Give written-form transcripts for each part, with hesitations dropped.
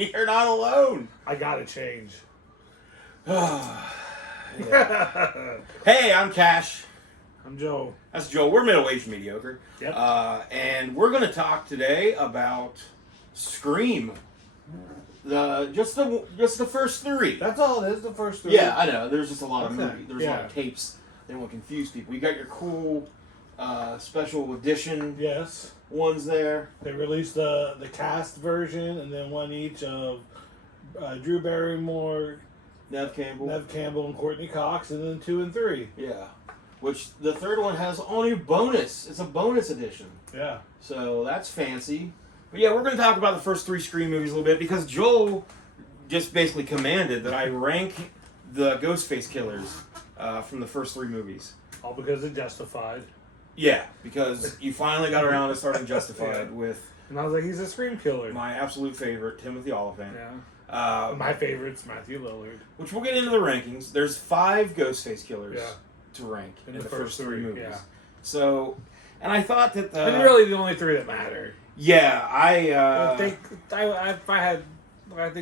You're not alone. I gotta change. Hey, I'm Cash. I'm Joe. That's Joe. We're middle-aged mediocre. Yep. And we're going to talk today about Scream. Just the first three. That's all it is, the first three. Yeah, I know. There's just a lot of Okay. movies. There's a lot of tapes. They don't want to confuse people. You got your cool special edition Yes. ones there. They released the cast version and then one each of Drew Barrymore, Nev Campbell. and Courtney Cox, and then 2 and 3. Yeah. Which the third one has only bonus. It's a bonus edition. Yeah. So that's fancy. But yeah, we're going to talk about the first three Scream movies a little bit because Joel just basically commanded that I rank the Ghostface killers from the first three movies. All because of Justified. Yeah, because you finally got around to starting Justified Yeah. with And I was like, he's a Scream killer. my absolute favorite, Timothy Olyphant. Yeah. My favorite's Matthew Lillard. Which we'll get into the rankings. There's 5 Ghostface killers to rank in the first three movies. Yeah. So, and I thought that and really the only 3 that matter. Yeah, I think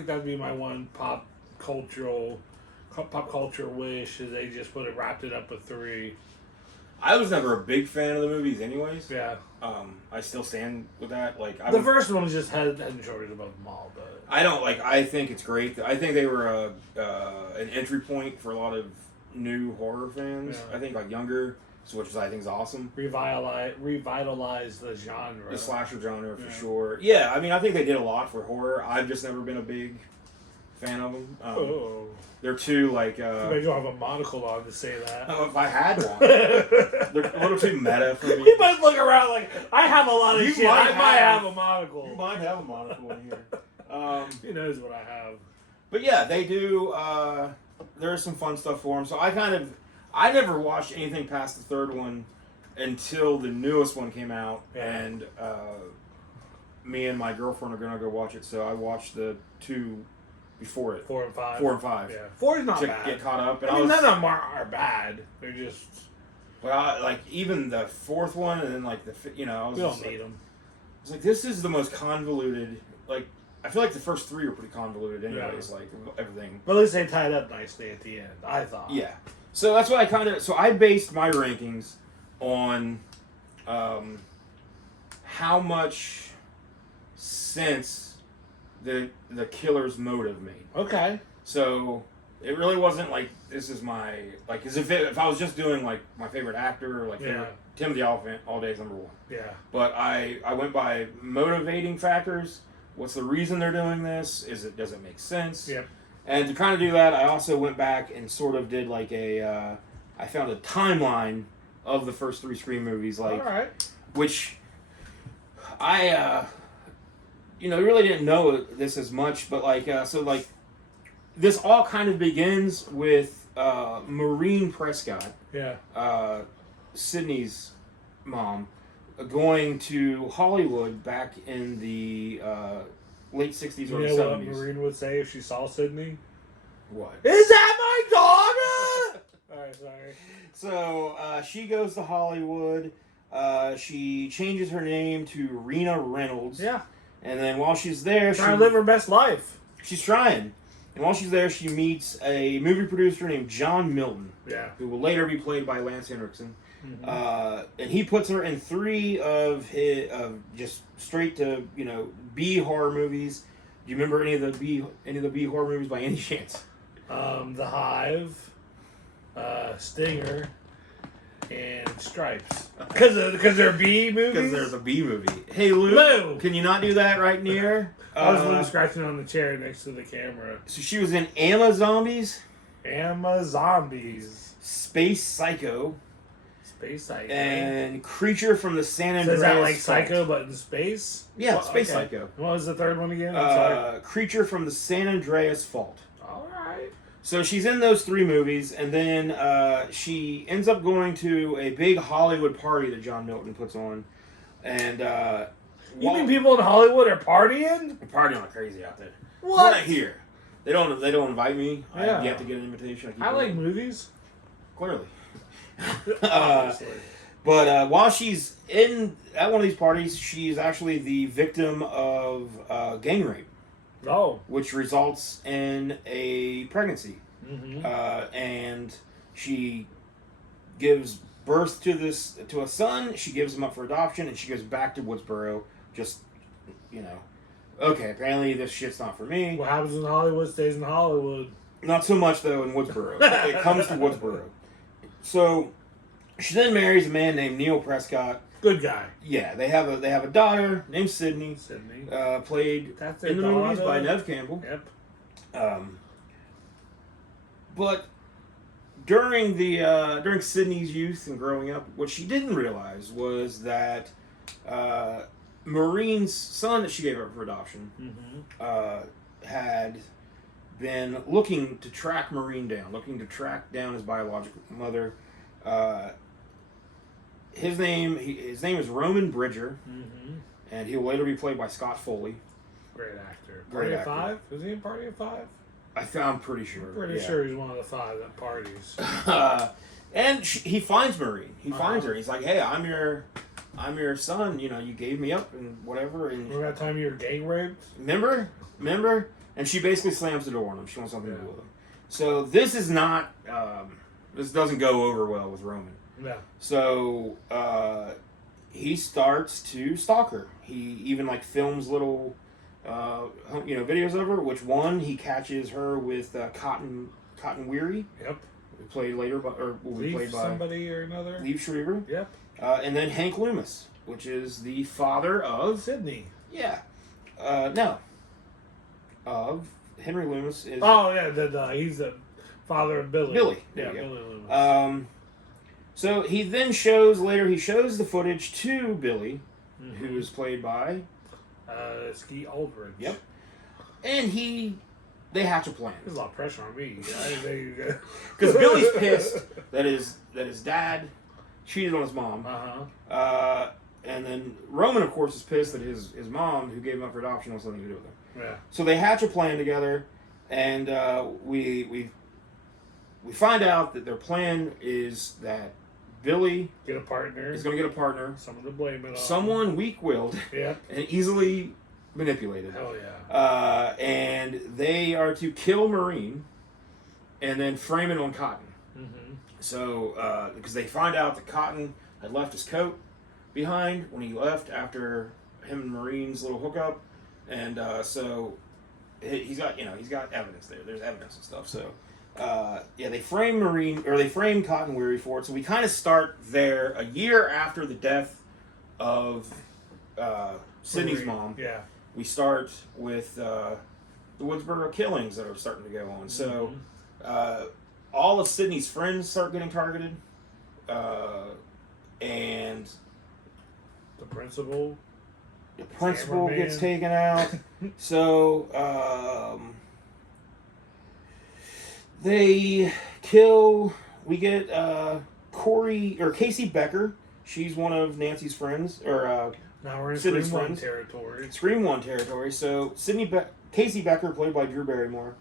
that'd be my one pop culture wish is they just wrapped it up with 3. I was never a big fan of the movies, anyways. Yeah. I still stand with that. Like The first one was just head and shoulders above them all, but I don't like. I think it's great. I think they were an entry point for a lot of new horror fans. Yeah. I think like younger, which I think is awesome. Revitalize the genre, The slasher genre for Yeah. sure. Yeah, I mean, I think they did a lot for horror. I've just never been a big fan of them. They're too like. You don't have a monocle on to say that. If I had one, they're a little too meta for me. You must look around like I have a lot of You shit. might I might have- have a monocle. You might have a monocle in here. He knows what I have. But yeah, they do. There's some fun stuff for them. So I never watched anything past the third one until the newest one came out, and me and my girlfriend are gonna go watch it. So I watched the 2 before it. 4 and 5. 4 and 5. Yeah, 4 is not To bad. get caught up. And I mean, none of them are bad. They're just But like even the 4th one, and then like I was we don't just need like, them. I was like, this is the most convoluted. Like I feel like the first 3 are pretty convoluted, anyways. Like everything. But at least they tied up nicely at the end. I thought. Yeah. So that's what I based my rankings on how much sense the killer's motive made. Okay. So it really wasn't like this is my like as if I was just doing like my favorite actor or like favorite Timothy Olyphant all day is number 1. Yeah. But I went by motivating factors. What's the reason they're doing this? Does it make sense? Yep. And to kind of do that, I also went back and sort of did like I found a timeline of the first 3 Scream movies, like, all right. which I, really didn't know this as much, but this all kind of begins with Maureen Prescott, Sydney's mom, going to Hollywood back in the late 60s, early 70s. You know what Maureen would say if she saw Sydney? What? Is that my daughter? Alright, sorry. So she goes to Hollywood. She changes her name to Rena Reynolds. Yeah. And then while she's there, Trying to live her best life. She's trying. And while she's there, she meets a movie producer named John Milton. Yeah. Who will later be played by Lance Henriksen. Mm-hmm. And he puts her in 3 of his just straight to B horror movies. Do you remember any of the B horror movies by any chance? The Hive, Stinger, and Stripes. Because they're B movies? Because they're the B movie. Hey, Lou, Lou! Can you not do that right near? I was literally scratching on the chair next to the camera. So she was in Amazombies, Amazombies. Space Psycho, Space Psycho. and Creature from the San Andreas So is that like Fault. Psycho but in space? Yeah, Well, Space okay. Psycho. What was the third one again? I'm sorry. Creature from the San Andreas Fault. Alright. So she's in those 3 movies, and then she ends up going to a big Hollywood party that John Milton puts on. And You mean people in Hollywood are partying? they're partying like crazy out there. What? Not here. They don't invite me. Yeah. I have to get an invitation. I like movies. Clearly. Obviously. But while she's at one of these parties, she's actually the victim of gang rape. Oh. which results in a pregnancy. Mm-hmm. And she gives birth to a son. She gives him up for adoption, and she goes back to Woodsboro. Just, okay, apparently this shit's not for me. What happens in Hollywood stays in Hollywood. Not so much though in Woodsboro. It comes to Woodsboro. So she then marries a man named Neil Prescott. Good guy. Yeah, they have a daughter named Sydney. Played That's in the movies by Neve Campbell. Yep. But during Sydney's youth and growing up, what she didn't realize was that Maureen's son that she gave up for adoption had been looking to track Maureen down, looking to track down his biological mother. His name is Roman Bridger, and he will later be played by Scott Foley. Great actor. Great Party actor. of Five? Was he in Party of Five? I'm pretty sure. Pretty sure he's one of the 5 at parties. And he finds Maureen. He finds her. He's like, "Hey, I'm your son. You gave me up and whatever." And Remember that time you were gang raped? remember, and she basically slams the door on him. She wants something to do with him. So this is not. This doesn't go over well with Roman. No. So he starts to stalk her. He even films little videos of her. Which one he catches her with Cotton Weary. Yep. Played later, will be played by somebody or another. Liev Schreiber. Yep. And then Hank Loomis, which is the father of Sydney. Yeah. No. Of Henry Loomis is. Oh yeah, he's the father of Billy. Billy. Yeah, Billy Loomis. So he then shows the footage to Billy, who is played by Ski Aldridge. Yep. And they hatch a plan. There's a lot of pressure on me. Because Billy's pissed that his dad cheated on his mom. And then Roman, of course, is pissed that his mom, who gave him up for adoption, wants nothing to do with him. Yeah. So they hatch a plan together, and we find out that their plan is that Billy Get a partner. is going to get a partner. Someone to blame it on. Someone weak-willed Yep. and easily manipulated. Hell yeah. And they are to kill Maureen and then frame it on Cotton. So, because they find out that Cotton had left his coat behind when he left after him and Maureen's little hookup, and so he's got evidence there. There's evidence and stuff. So, they frame Cotton Weary for it. So we kind of start there a year after the death of Sydney's mom. Yeah. We start with the Woodsboro killings that are starting to go on. So all of Sydney's friends start getting targeted, and the principal gets taken out. So they kill. We get Casey Becker. She's one of Nancy's friends, or now we're in Sydney's Scream 1 friends. territory. Scream 1 territory. So Casey Becker, played by Drew Barrymore.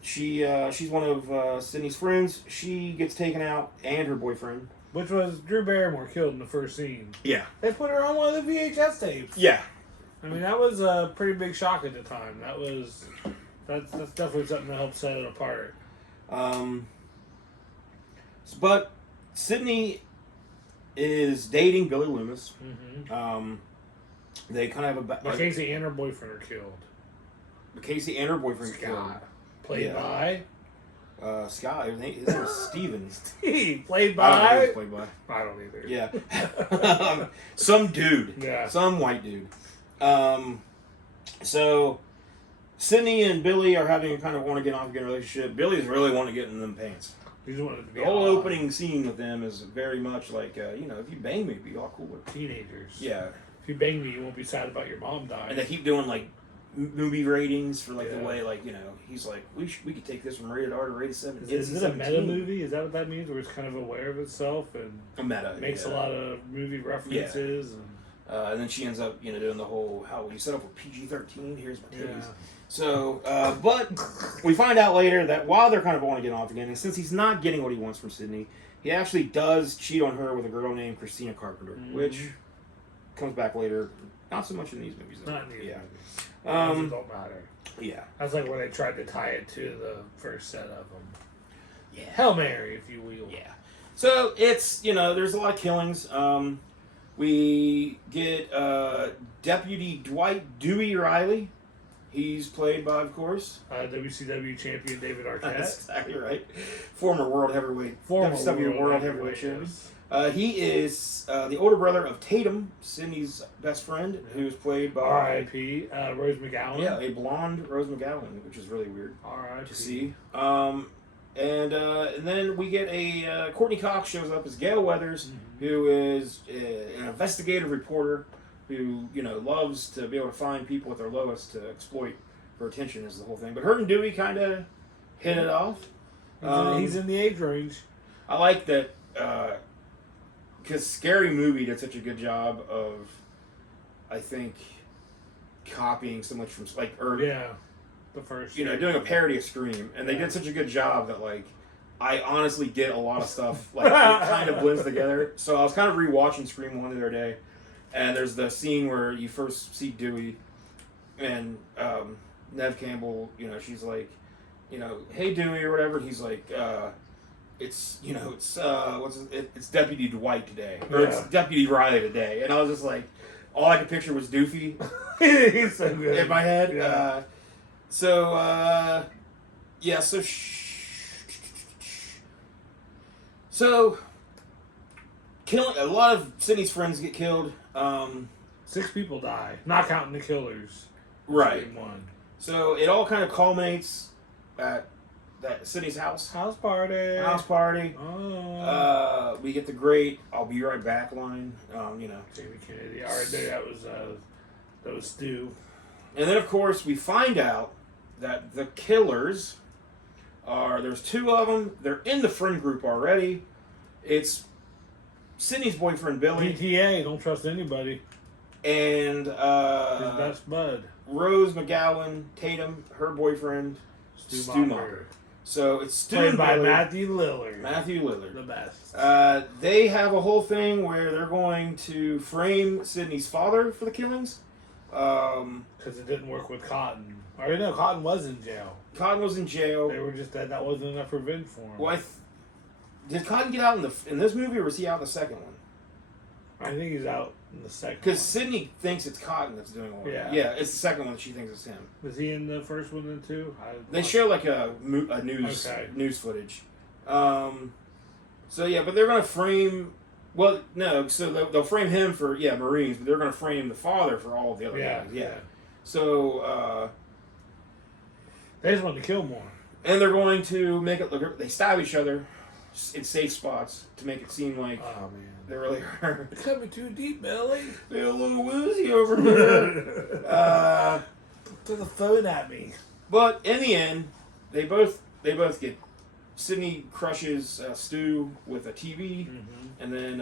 She's one of Sydney's friends. She gets taken out, and her boyfriend. Which was Drew Barrymore killed in the first scene. Yeah. They put her on one of the VHS tapes. Yeah. I mean, that was a pretty big shock at the time. That's definitely something that helped set it apart. But Sydney is dating Billy Loomis. They kind of have But Casey and her boyfriend are killed. Casey and her boyfriend Scott. Played by? Scott. His name is Steven. Steve. Played by? I don't know who he's played by. I don't either. Yeah. Some dude. Yeah. Some white dude. So Sydney and Billy are having a kind of want to get off again relationship. Billy's really wanting to get in them pants. He's wanted to be The whole opening scene with them is very much like, if you bang me, it'd be all cooler. Teenagers. Yeah. If you bang me, you won't be sad about your mom dying. And they keep doing movie ratings for the way he's like, we could take this from rated R to rated 7. Is it a meta movie? Is that what that means? Where it's kind of aware of itself and a meta makes a lot of movie references and then she ends up doing the whole you set up with PG-13. Here's my titties. Yeah. So, but we find out later that while they're kind of wanting to get off again, and since he's not getting what he wants from Sydney, he actually does cheat on her with a girl named Christina Carpenter, which comes back later Not so much in these movies, though. Not in these Yeah. movies. Don't matter. Yeah. That's like when they tried to tie it to the first set of them. Yeah. Hail Mary, if you will. Yeah. So it's, there's a lot of killings. We get Deputy Dwight Dewey Riley. He's played by, of course, WCW champion David Arquette. That's exactly right. Former World Heavyweight. Former WCW World Heavyweight Champion. He is the older brother of Tatum, Sydney's best friend, who's played by R.I.P. Rose McGowan. Yeah, a blonde Rose McGowan, which is really weird R.I.P. to see. And then we get a Courtney Cox shows up as Gail Weathers, who is an investigative reporter who loves to be able to find people at their lowest to exploit for attention is the whole thing. But her and Dewey kind of hit it off. He's in the age range. I like that because Scary Movie did such a good job of, I think, copying so much from The first, doing a parody of Scream, and they did such a good job that I honestly get a lot of stuff it kind of blends together. So I was kind of rewatching Scream 1 the other day, and there's the scene where you first see Dewey, and Nev Campbell, she's like, hey Dewey or whatever, and he's like, it's it's Deputy Dwight today, or it's Deputy Riley today, and I was just like, all I could picture was Doofy. He's so good in my head. Yeah. So killing a lot of Sydney's friends get killed. 6 people die, not counting the killers. Right. One. So it all kind of culminates at that Sydney's house. House party. Oh. We get the great "I'll be right back" line. Jamie Kennedy. All right, there. That was Stu. And then of course we find out that the killers there's 2 of them. They're in the friend group already. It's Sydney's boyfriend Billy. PTA, don't trust anybody. And his best bud. Rose McGowan, Tatum, her boyfriend, Stu Macher. So it's Stu Played and by Billy. Matthew Lillard. The best. They have a whole thing where they're going to frame Sydney's father for the killings. Because it didn't work with Cotton. I know Cotton was in jail. Cotton was in jail. They were just that wasn't enough revenge for him. Well, did Cotton get out in this movie, or was he out in the second one? I think he's out in the second. Because Sydney thinks it's Cotton that's doing all that. Yeah, it's the second one that she thinks it's him. Was he in the first one then too? They show a news footage. But they're going to frame. Well, no, so they'll frame him for Marines, but they're going to frame the father for all of the other guys. Yeah. So they just want to kill more, and they're going to make it look. They stab each other in safe spots to make it seem like they really are. It's coming too deep, Billy. They're a little woozy over here. Throw the phone at me. But in the end, they both get. Sydney crushes Stu with a TV, and then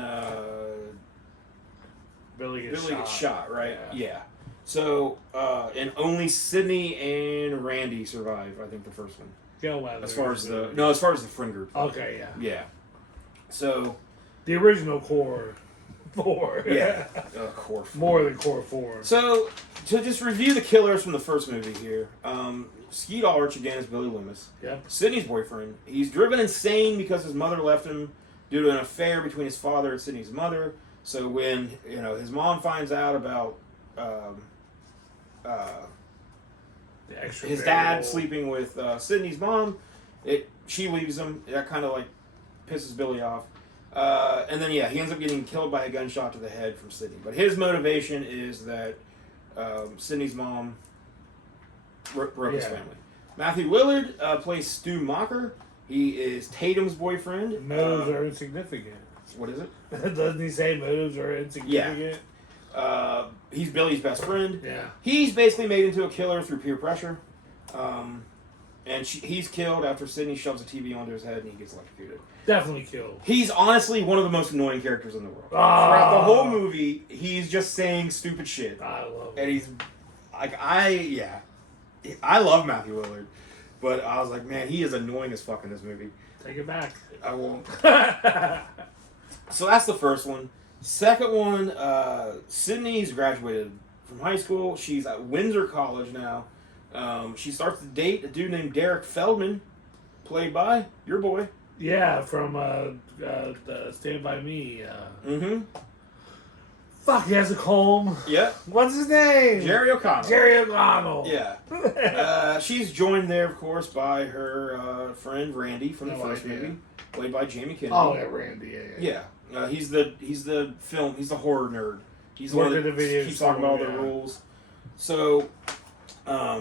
Billy gets shot. Right? Yeah. So and only Sydney and Randy survive. I think the first one. As far as the friend group. Okay. Yeah. So the original core 4. Yeah. Core 4. More than core 4. So to just review the killers from the first movie here. Skeet Ulrich again is Billy Loomis. Yep. Sydney's boyfriend. He's driven insane because his mother left him due to an affair between his father and Sydney's mother. So when his mom finds out about his dad sleeping with Sydney's mom, she leaves him. That kind of pisses Billy off. And then he ends up getting killed by a gunshot to the head from Sydney. But his motivation is that Sydney's mom broke his family. Matthew Willard plays Stu Macher. He is Tatum's boyfriend. Motives are insignificant. What is it? Doesn't he say motives are insignificant? Yeah. He's Billy's best friend. Yeah. He's basically made into a killer through peer pressure. And he's killed after Sydney shoves a TV onto his head and he gets electrocuted. Definitely killed. He's honestly one of the most annoying characters in the world. Throughout the whole movie, he's just saying stupid shit. I love him. And he's I love Matthew Willard, but I was like, man, he is annoying as fuck in this movie. Take it back. I won't. So that's the first one. Second one, Sydney's graduated from high school. She's at Windsor College now. She starts to date a dude named Derek Feldman, played by your boy. Yeah, from the Stand By Me. Mm-hmm. Fuck, he has a comb. Yeah. What's his name? Jerry O'Connell. Jerry O'Connell. Yeah. She's joined there, of course, by her friend Randy from the first movie, played by Jamie Kennedy. Oh, yeah, Randy. Yeah. He's the horror nerd. He's the Worked one at the that video keeps talking about all the rules. So, got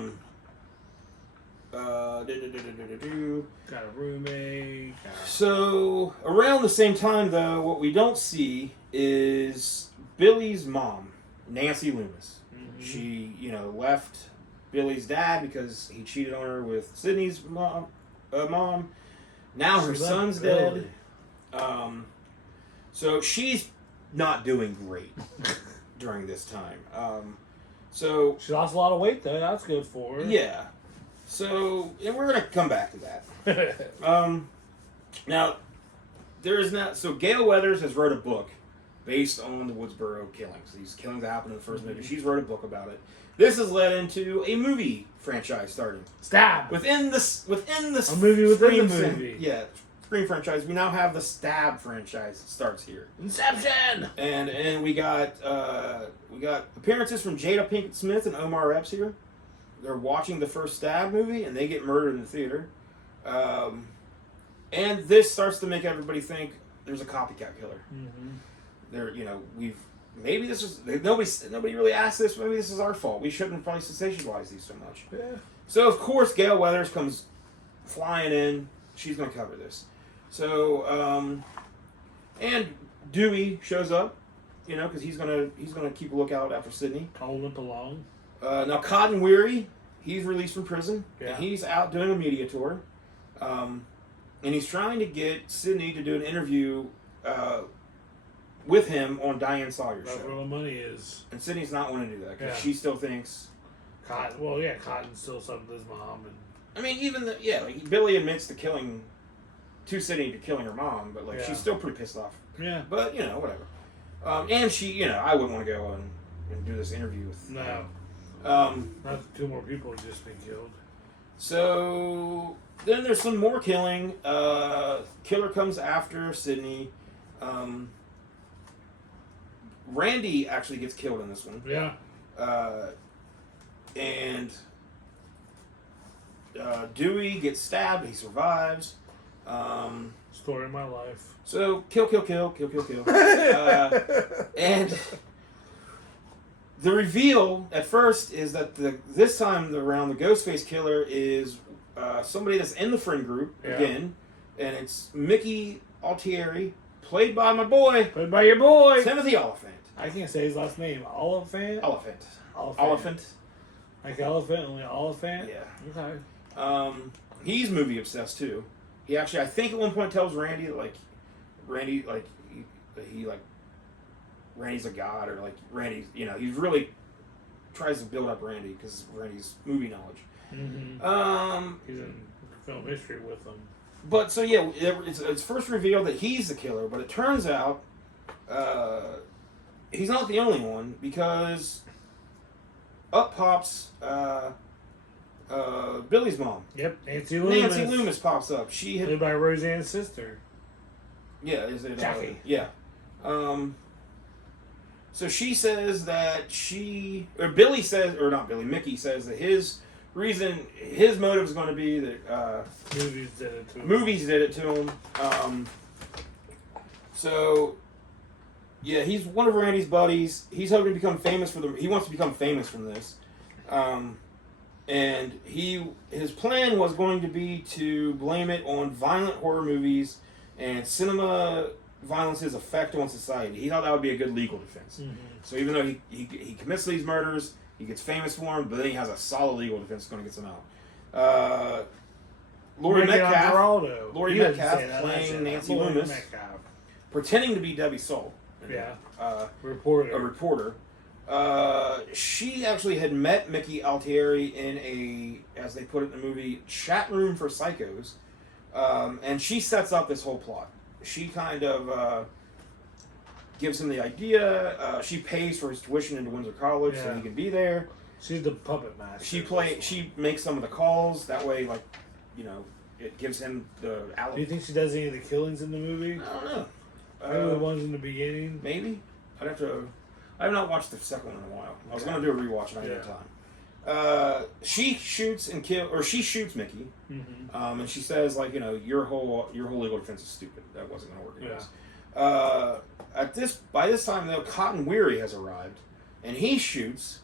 a roommate. So around the same time, though, what we don't see is Billy's mom, Nancy Loomis. Mm-hmm. She, left Billy's dad because he cheated on her with Sydney's mom. Now her son's dead. So she's not doing great during this time. So she lost a lot of weight, though. That's good for her. Yeah. So, and we're going to come back to that. Now, there is not... So, Gail Weathers has wrote a book based on the Woodsboro killings. These killings that happened in the first movie. She's wrote a book about it. This has led into a movie franchise starting. Stab! Within the a movie within the movie. Yeah. Scream franchise. We now have the Stab franchise that starts here. Inception! And we got appearances from Jada Pinkett Smith and Omar Epps here. They're watching the first Stab movie, and they get murdered in the theater. And this starts to make everybody think there's a copycat killer. Mm-hmm. Maybe this is nobody really asked this. Maybe this is our fault. We shouldn't probably sensationalize these so much. Yeah. So of course, Gail Weathers comes flying in. She's going to cover this. So and Dewey shows up, because he's gonna keep a lookout after Sydney. Call limp along. Now, Cotton Weary, he's released from prison, and he's out doing a media tour. And he's trying to get Sydney to do an interview with him on Diane Sawyer's show. That's where the money is. And Sydney's not wanting to do that, because she still thinks... Cotton's still something with his mom. I mean, even Billy admits to Sydney to killing her mom, but, she's still pretty pissed off. Yeah. But, whatever. And she, I wouldn't want to go and do this interview with... No. Not two more people have just been killed. So then there's some more killing. Killer comes after Sydney. Randy actually gets killed in this one. Yeah. And Dewey gets stabbed. He survives. Story of my life. So kill. And the reveal at first is that this time around the Ghostface killer is somebody that's in the friend group again, and it's Mickey Altieri, played by my boy, played by your boy Timothy Oliphant. I can't say his last name. Oliphant. Like elephant, only Oliphant. Yeah. Okay. He's movie obsessed too. He actually, I think, at one point tells Randy Randy's a god, or Randy's, he really tries to build up Randy because Randy's movie knowledge. Mm-hmm. He's in film history with them. But so it's first revealed that he's the killer, but it turns out he's not the only one, because up pops Billy's mom. Yep, Nancy Loomis. Nancy Loomis pops up. She had played by Roseanne's sister. Yeah, is it Jackie? Yeah. So she says that Mickey says that his motive is going to be that movies did it to him. So yeah, he's one of Randy's buddies. He's hoping to become famous he wants to become famous from this. And his plan was going to be to blame it on violent horror movies and cinema violence's effect on society. He thought that would be a good legal defense. Mm-hmm. So even though he commits these murders, he gets famous for them, but then he has a solid legal defense that's going to get him out. Laurie Metcalf playing Nancy Loomis, pretending to be Debbie Soul. A reporter. She actually had met Mickey Altieri in a, as they put it in the movie, chat room for psychos, and she sets up this whole plot. She kind of gives him the idea. She pays for his tuition into Windsor College so he can be there. She's the puppet master. She makes some of the calls. That way, like, it gives him the alibi. Do you think she does any of the killings in the movie? I don't know. Maybe the ones in the beginning? Maybe. I'd have to... I have not watched the second one in a while. I was going to do a rewatch and I didn't have time. She shoots Mickey. Mm-hmm. And she says, like, your whole legal defense is stupid. That wasn't going to work anyways. By this time, though, Cotton Weary has arrived. And he shoots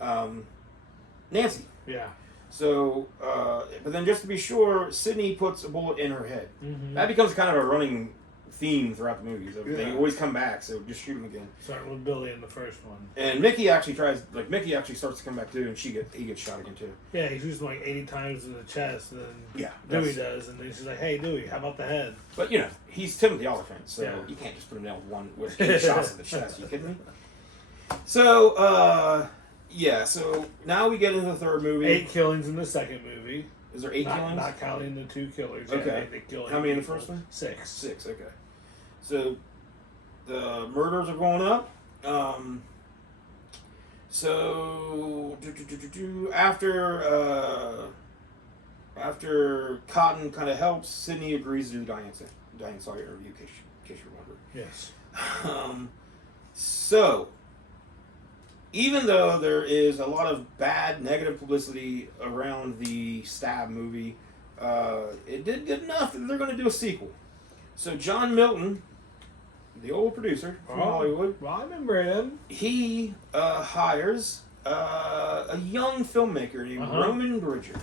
Nancy. Yeah. So, but then just to be sure, Sydney puts a bullet in her head. Mm-hmm. That becomes kind of a running theme throughout the movies. They always come back, so just shoot him again. Starting with Billy in the first one. And Mickey actually starts to come back too, and he gets shot again too. Yeah, he shoots him like 80 times in the chest, and then Dewey does, and then she's like, "Hey, Dewey, how about the head?" But he's Timothy Oliphant, so you can't just put him down with 8 shots in the chest. You kidding me? So, so now we get into the third movie. 8 killings in the second movie. Is there 8 killings? Not counting the 2 killers. Okay. How many in the first one? 6. 6, okay. So, the murders are going up. After Cotton kind of helps, Sydney agrees to do Diane Sawyer interview, in case you remember. Yes. So, even though there is a lot of bad, negative publicity around the Stab movie, it did good enough that they're going to do a sequel. So John Milton, the old producer from Hollywood, well, I remember him. He hires a young filmmaker named Roman Bridger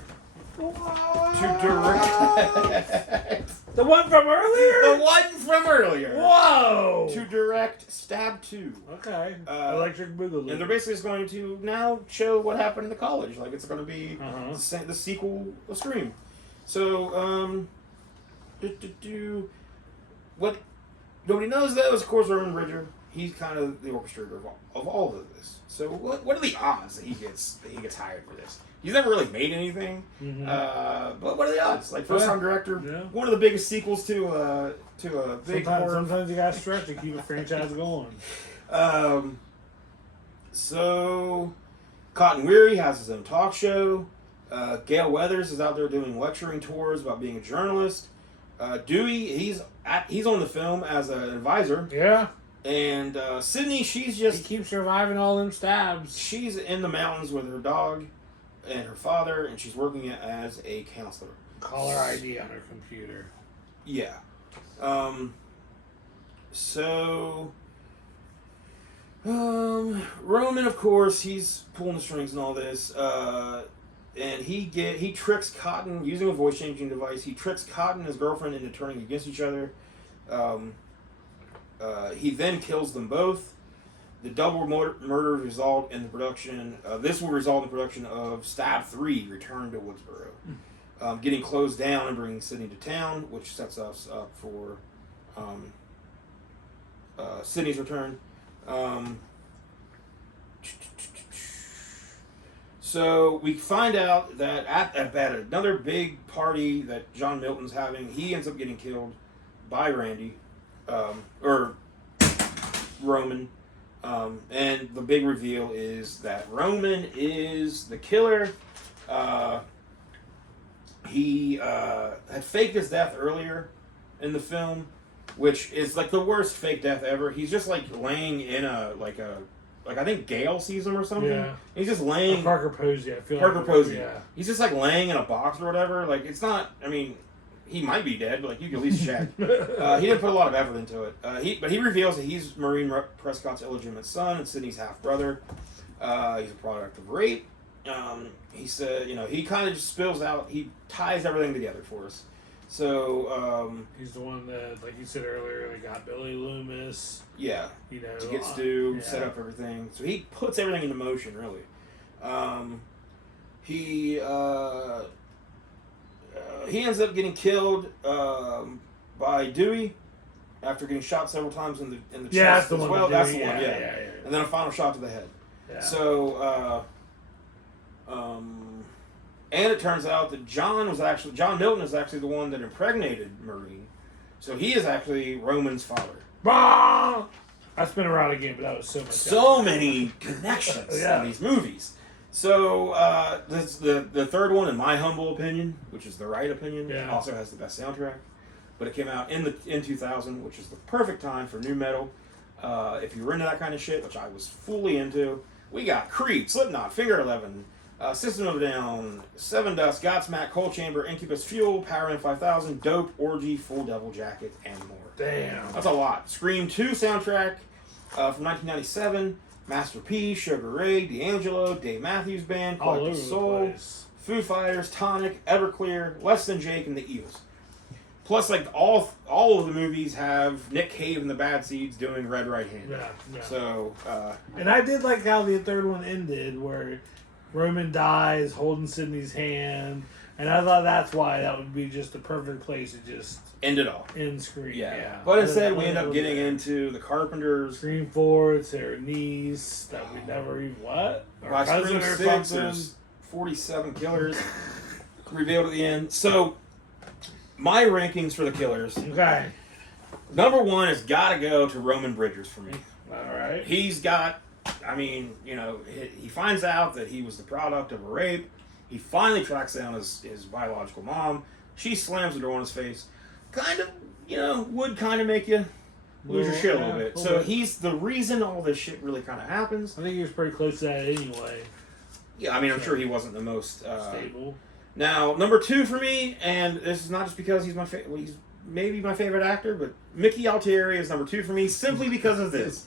to direct. The one from earlier? The one from earlier. Whoa! To direct Stab 2. Okay. Electric Boogaloo. And they're basically just going to now show what happened in the college. Like, it's going to be the sequel of Scream. So, what nobody knows, though, is, of course, Roman Bridger. He's kind of the orchestrator of all of this. So, what are the odds that he gets hired for this? He's never really made anything, but what are the odds? Like, first-time director, one of the biggest sequels to a big horror. Sometimes you gotta stretch to keep a franchise going. So, Cotton Weary has his own talk show. Gail Weathers is out there doing lecturing tours about being a journalist. Dewey, he's on the film as an advisor. Yeah. And Sydney, he keeps surviving all them stabs. She's in the mountains with her dog and her father, and she's working as a counselor. Caller ID on her computer. Yeah. Roman, of course, he's pulling the strings and all this. And he tricks Cotton using a voice changing device. He tricks Cotton and his girlfriend into turning against each other. He then kills them both. The double murder result in the production. This will result in the production of Stab 3: Return to Woodsboro, getting closed down and bringing Sydney to town, which sets us up for Sydney's return. So we find out that at another big party that John Milton's having, he ends up getting killed by Randy, or Roman. And the big reveal is that Roman is the killer. He had faked his death earlier in the film, which is like the worst fake death ever. He's just like laying in I think Gail sees him or something. Yeah. He's just laying. Parker Posey, I feel Parker like. Posey. Yeah. He's just like laying in a box or whatever. Like, it's not. I mean, he might be dead, but like you can at least check. He didn't put a lot of effort into it. But he reveals that he's Maureen Prescott's illegitimate son and Sydney's half brother. He's a product of rape. He said, he kind of just spills out. He ties everything together for us. So he's the one that, like you said earlier, got Billy Loomis. Yeah, to get Stu, set up everything. So he puts everything into motion, really. He ends up getting killed by Dewey after getting shot several times in the chest as well. That's the one, yeah. And then a final shot to the head. Yeah. So, and it turns out that John Milton is actually the one that impregnated Maureen. So he is actually Roman's father. Bah! I spin around again, but that was so much. So many connections in these movies. So this, the third one, in my humble opinion, which is the right opinion, also has the best soundtrack. But it came out in 2000, which is the perfect time for nu metal. If you were into that kind of shit, which I was fully into, we got Creed, Slipknot, Finger Eleven, System of a Down, Seven Dust, Godsmack, Cold Chamber, Incubus, Fuel, Power Man 5000, Dope, Orgy, Full Devil Jacket, and more. Damn. That's a lot. Scream 2 soundtrack from 1997. Master P, Sugar Ray, D'Angelo, Dave Matthews Band, Collective Soul, Foo Fighters, Tonic, Everclear, Less Than Jake, and the Eels. Plus, like, all of the movies have Nick Cave and the Bad Seeds doing Red Right Hand. Yeah. So, and I did like how the third one ended, where Roman dies holding Sydney's hand, and I thought that's why that would be just the perfect place to just end it all. End Scream. Yeah. But instead, we end up getting into the Carpenters. Scream 4, it's their niece that we never even By Scream 6, there's 47 killers revealed at the end. So, my rankings for the killers. Okay. Number 1 has got to go to Roman Bridgers for me. All right. He's got, he finds out that he was the product of a rape. He finally tracks down his biological mom. She slams the door in his face. Kind of, would kind of make you lose your shit a little bit. So he's the reason all this shit really kind of happens. I think he was pretty close to that anyway. Yeah, I mean, I'm sure he wasn't the most stable. Now, number 2 for me, and this is not just because he's he's maybe my favorite actor, but Mickey Altieri is number 2 for me simply because of this.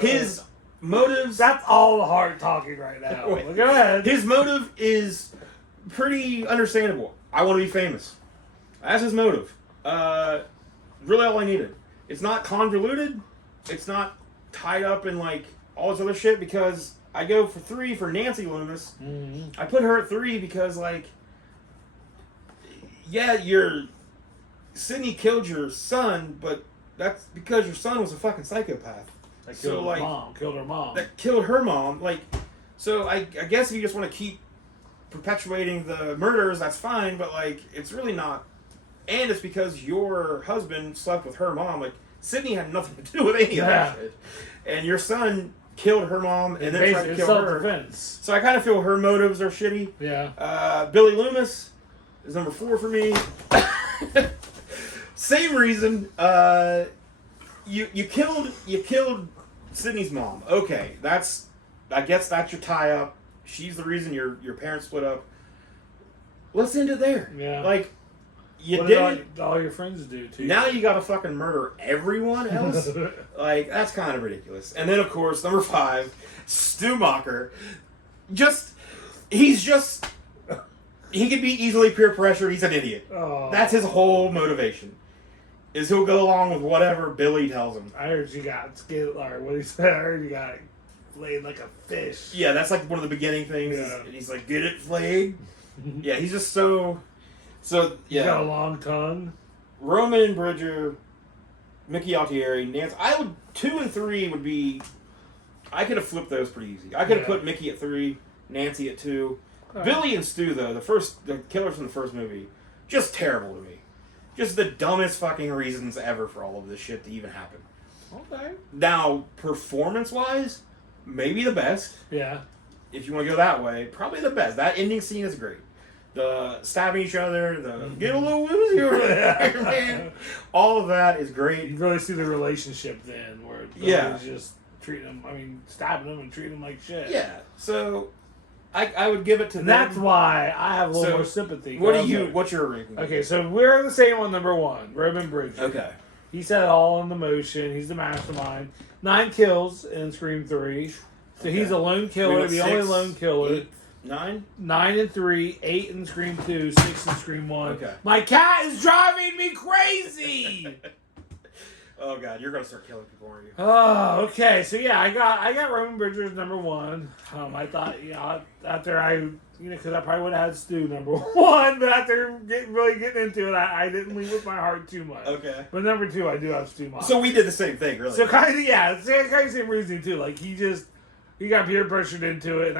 His motives... That's all the heart talking right now. Go ahead. His motive is pretty understandable. I want to be famous. That's his motive. Really all I needed. It's not convoluted. It's not tied up in, like, all this other shit, because I go for 3 for Nancy Loomis. Mm-hmm. I put her at 3 because, like... Yeah, Sydney killed your son, but that's because your son was a fucking psychopath. That killed her mom. That killed her mom. Like, so I guess if you just want to keep perpetuating the murders, that's fine, but, like, it's really not. And it's because your husband slept with her mom. Like, Sydney had nothing to do with any of that shit. And your son killed her mom and then tried to kill her. Self-defense. So I kind of feel her motives are shitty. Yeah. Billy Loomis is number 4 for me. Same reason. You killed Sydney's mom. Okay, I guess that's your tie up. She's the reason your parents split up. Let's end it there. Yeah. Like, what did all your friends do too? Now you gotta fucking murder everyone else. Like, that's kind of ridiculous. And then, of course, number 5, Stu Macher. He could be easily peer pressured. He's an idiot. Oh. That's his whole motivation. Is he'll go along with whatever Billy tells him. I heard you got skid, or what he said. I heard you got flayed like a fish. Yeah, that's like one of the beginning things. Yeah. And he's like, get it, flayed? Yeah, he's just so yeah. He's got a long tongue. Roman Bridger, Mickey Altieri, Nancy. 2 and 3 would be. I could have flipped those pretty easy. I could have put Mickey at 3, Nancy at 2. Billy and Stu, though, the killers from the first movie, just terrible to me. Just the dumbest fucking reasons ever for all of this shit to even happen. Okay. Now, performance-wise, maybe the best. Yeah. If you want to go that way, probably the best. That ending scene is great. The stabbing each other, the get a little woozy over there, man. All of that is great. You really see the relationship then, where Billy's just stabbing him and treating him like shit. Yeah. So, I would give it to them. That's why I have a little more sympathy. What's your ranking? Okay, so we're the same on number 1, Roman Bridger. Okay. He set it all in the motion. He's the mastermind. 9 kills in Scream 3. So he's a lone killer, the only lone killer. 8, 9? 9 and 3, 8 in Scream 2, 6 in Scream 1. Okay. My cat is driving me crazy! Oh god, you're gonna start killing people, aren't you? Oh, okay. So yeah, I got Roman Bridgers number 1. I thought, after because I probably would have had Stu number 1, but after really getting into it, I didn't leave with my heart too much. Okay. But number 2, I do have Stu Macher. So we did the same thing, really. So kind of the same reasoning too. Like he got peer pressured into it, and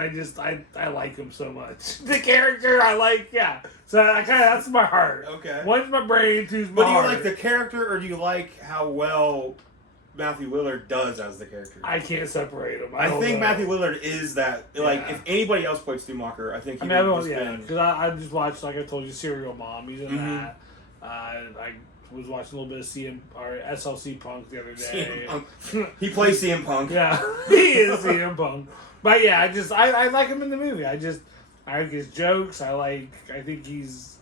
I like him so much. The character I like, yeah. So that's my heart. Okay. 1's my brain, 2's my heart. But do you like the character, or do you like how well Matthew Lillard does as the character. I can't separate them. I don't think know. Matthew Lillard is that. Like, Yeah. if anybody else played Stu Macher, I think he I would mean, have just been... because I just watched, like I told you, Serial Mom. He's in Mhm. that. I was watching a little bit of SLC Punk the other day. CM Punk. He plays CM Punk. Yeah, he is CM Punk. But yeah, I like him in the movie. I like his jokes. I think he's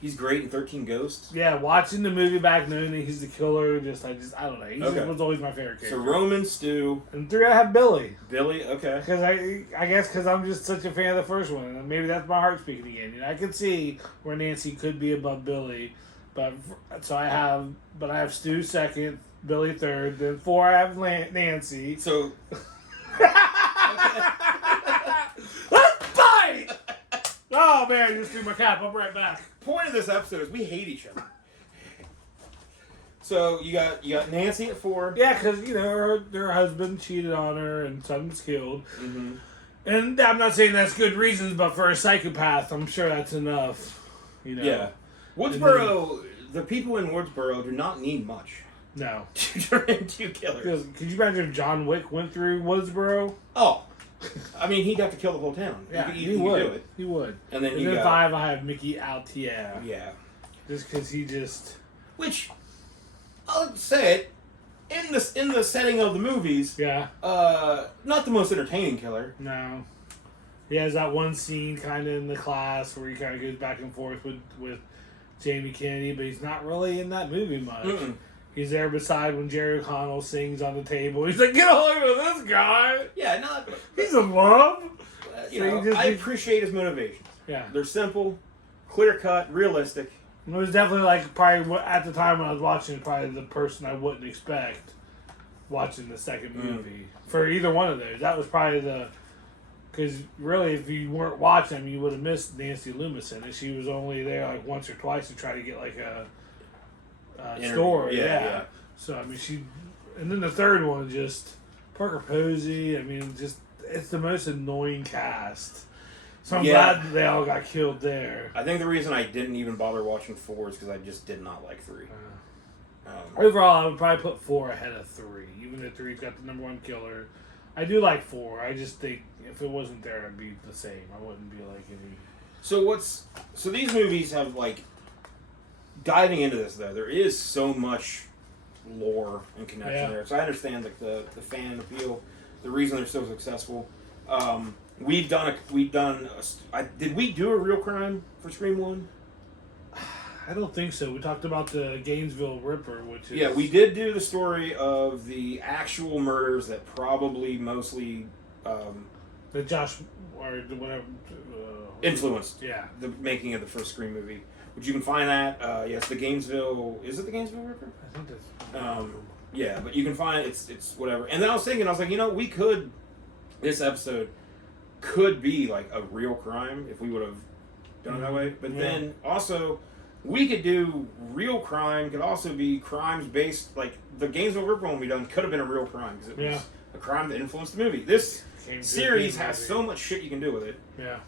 He's great in 13 Ghosts. watching the movie back, knowing that he's the killer. I don't know. He just was always my favorite character. So Roman, Stu, And 3, I have Billy. Billy. Okay. Because I guess because I'm just such a fan of the first one, and maybe that's my heart speaking again. You know, I could see where Nancy could be above Billy, but I have Stu second, Billy third, then 4 I have Nancy. So Let's fight! Oh man, I just threw my cap. I'm right back. point of this episode is we hate each other. So you got Nancy at 4. Yeah, because her husband cheated on her and son was killed. Mm-hmm. And I'm not saying that's good reasons, but for a psychopath, I'm sure that's enough. You know. Yeah. Woodsboro, the people in Woodsboro do not need much No. to turn into killers. Could you imagine if John Wick went through Woodsboro? Oh. I mean, he'd have to kill the whole town. Yeah, he he could would. do it. He would. And then And you then got 5, I have Mickey Altieri. Yeah. Just because he just... Which, I'll say it, in the setting of the movies, Yeah. not the most entertaining killer. No. He has that one scene kind of in the class where he kind of goes back and forth with Jamie Kennedy, but he's not really in that movie much. Mm-mm. He's there beside when Jerry O'Connell sings on the table. He's like, get a look at this guy. Yeah, not. He's in love. I appreciate his motivations. Yeah. They're simple, clear cut, realistic. It was definitely like probably at the time when I was watching it, probably the person I wouldn't expect watching the second movie for either one of those. That was probably because really, if you weren't watching them, you would have missed Nancy Loomis in it. She was only there like once or twice to try to get like a story. Yeah. So I mean, and then the third one just Parker Posey. I mean, just it's the most annoying cast. So I'm glad that they all got killed there. I think the reason I didn't even bother watching 4 is because I just did not like 3. Overall, I would probably put 4 ahead of 3, even though 3's got the number 1 killer. I do like 4. I just think if it wasn't there, it'd be the same. I wouldn't be like any. So these movies have like diving into this though. There is so much lore and connection there. So I understand like the fan appeal, the reason they're so successful. Did we do a real crime for Scream 1? I don't think so. We talked about the Gainesville Ripper, which is... Yeah, we did do the story of the actual murders that probably mostly the Josh or whatever influenced Yeah. the making of the first Scream movie. Which you can find that. Yes, the Gainesville... Is it the Gainesville Ripper? I think that's... Yeah, but you can find it's whatever. And then I was thinking, we could... This episode could be like a real crime if we would have done it that way. But then also... We could do real crime, could also be crimes based, like the Gainesville Ripper one we done could have been a real crime because it was a crime that influenced the movie. This series has so much shit you can do with it. Yeah.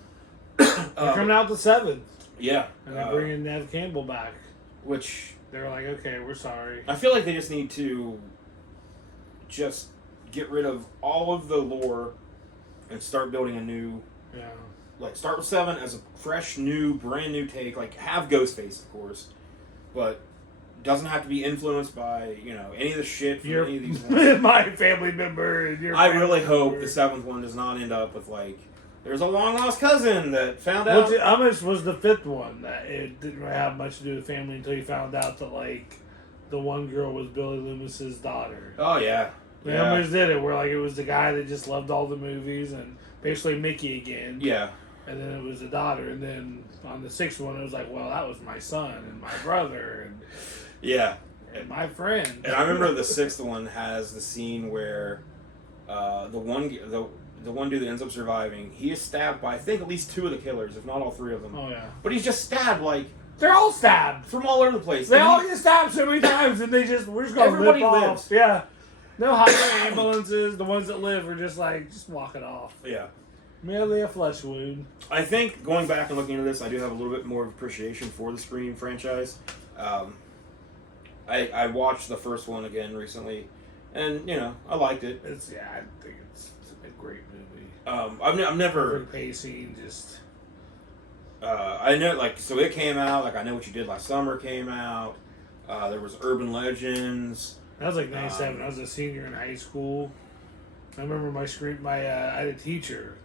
They're coming out the 7th. Yeah. And they're bringing Nev Campbell back. Which... They're like, okay, we're sorry. I feel like they just need to just get rid of all of the lore and start building a new... Yeah. Like, start with 7 as a fresh, new, brand new take. Like, have Ghostface, of course. But doesn't have to be influenced by, any of the shit from any of these ones. My family member and your I really hope the 7th one does not end up with, like, there's a long-lost cousin that found out... How much was the 5th one? That it didn't really have much to do with family until you found out that, like, the one girl was Billy Loomis's daughter. Oh, yeah. How much did it? Where, like, it was the guy that just loved all the movies and basically Mickey again. Yeah. And then it was the daughter, and then on the 6th one, it was like, well, that was my son and my brother and my friend. And I remember the 6th one has the scene where the one dude that ends up surviving, he is stabbed by I think at least 2 of the killers, if not all 3 of them. Oh yeah. But he's just stabbed like they're all stabbed from all over the place. They all get stabbed so many times, and we're just gonna everybody lip lives. off. Yeah. No highway ambulances. The ones that live are just walk it off. Yeah. Merely a flesh wound. I think, going back and looking into this, I do have a little bit more of appreciation for the Scream franchise. I watched the first one again recently, and I liked it. I think it's a great movie. I've never Perfect pacing, just. I know, so it came out. I Know What You Did Last Summer came out. There was Urban Legends. That was 97. I was a senior in high school. I remember I had a teacher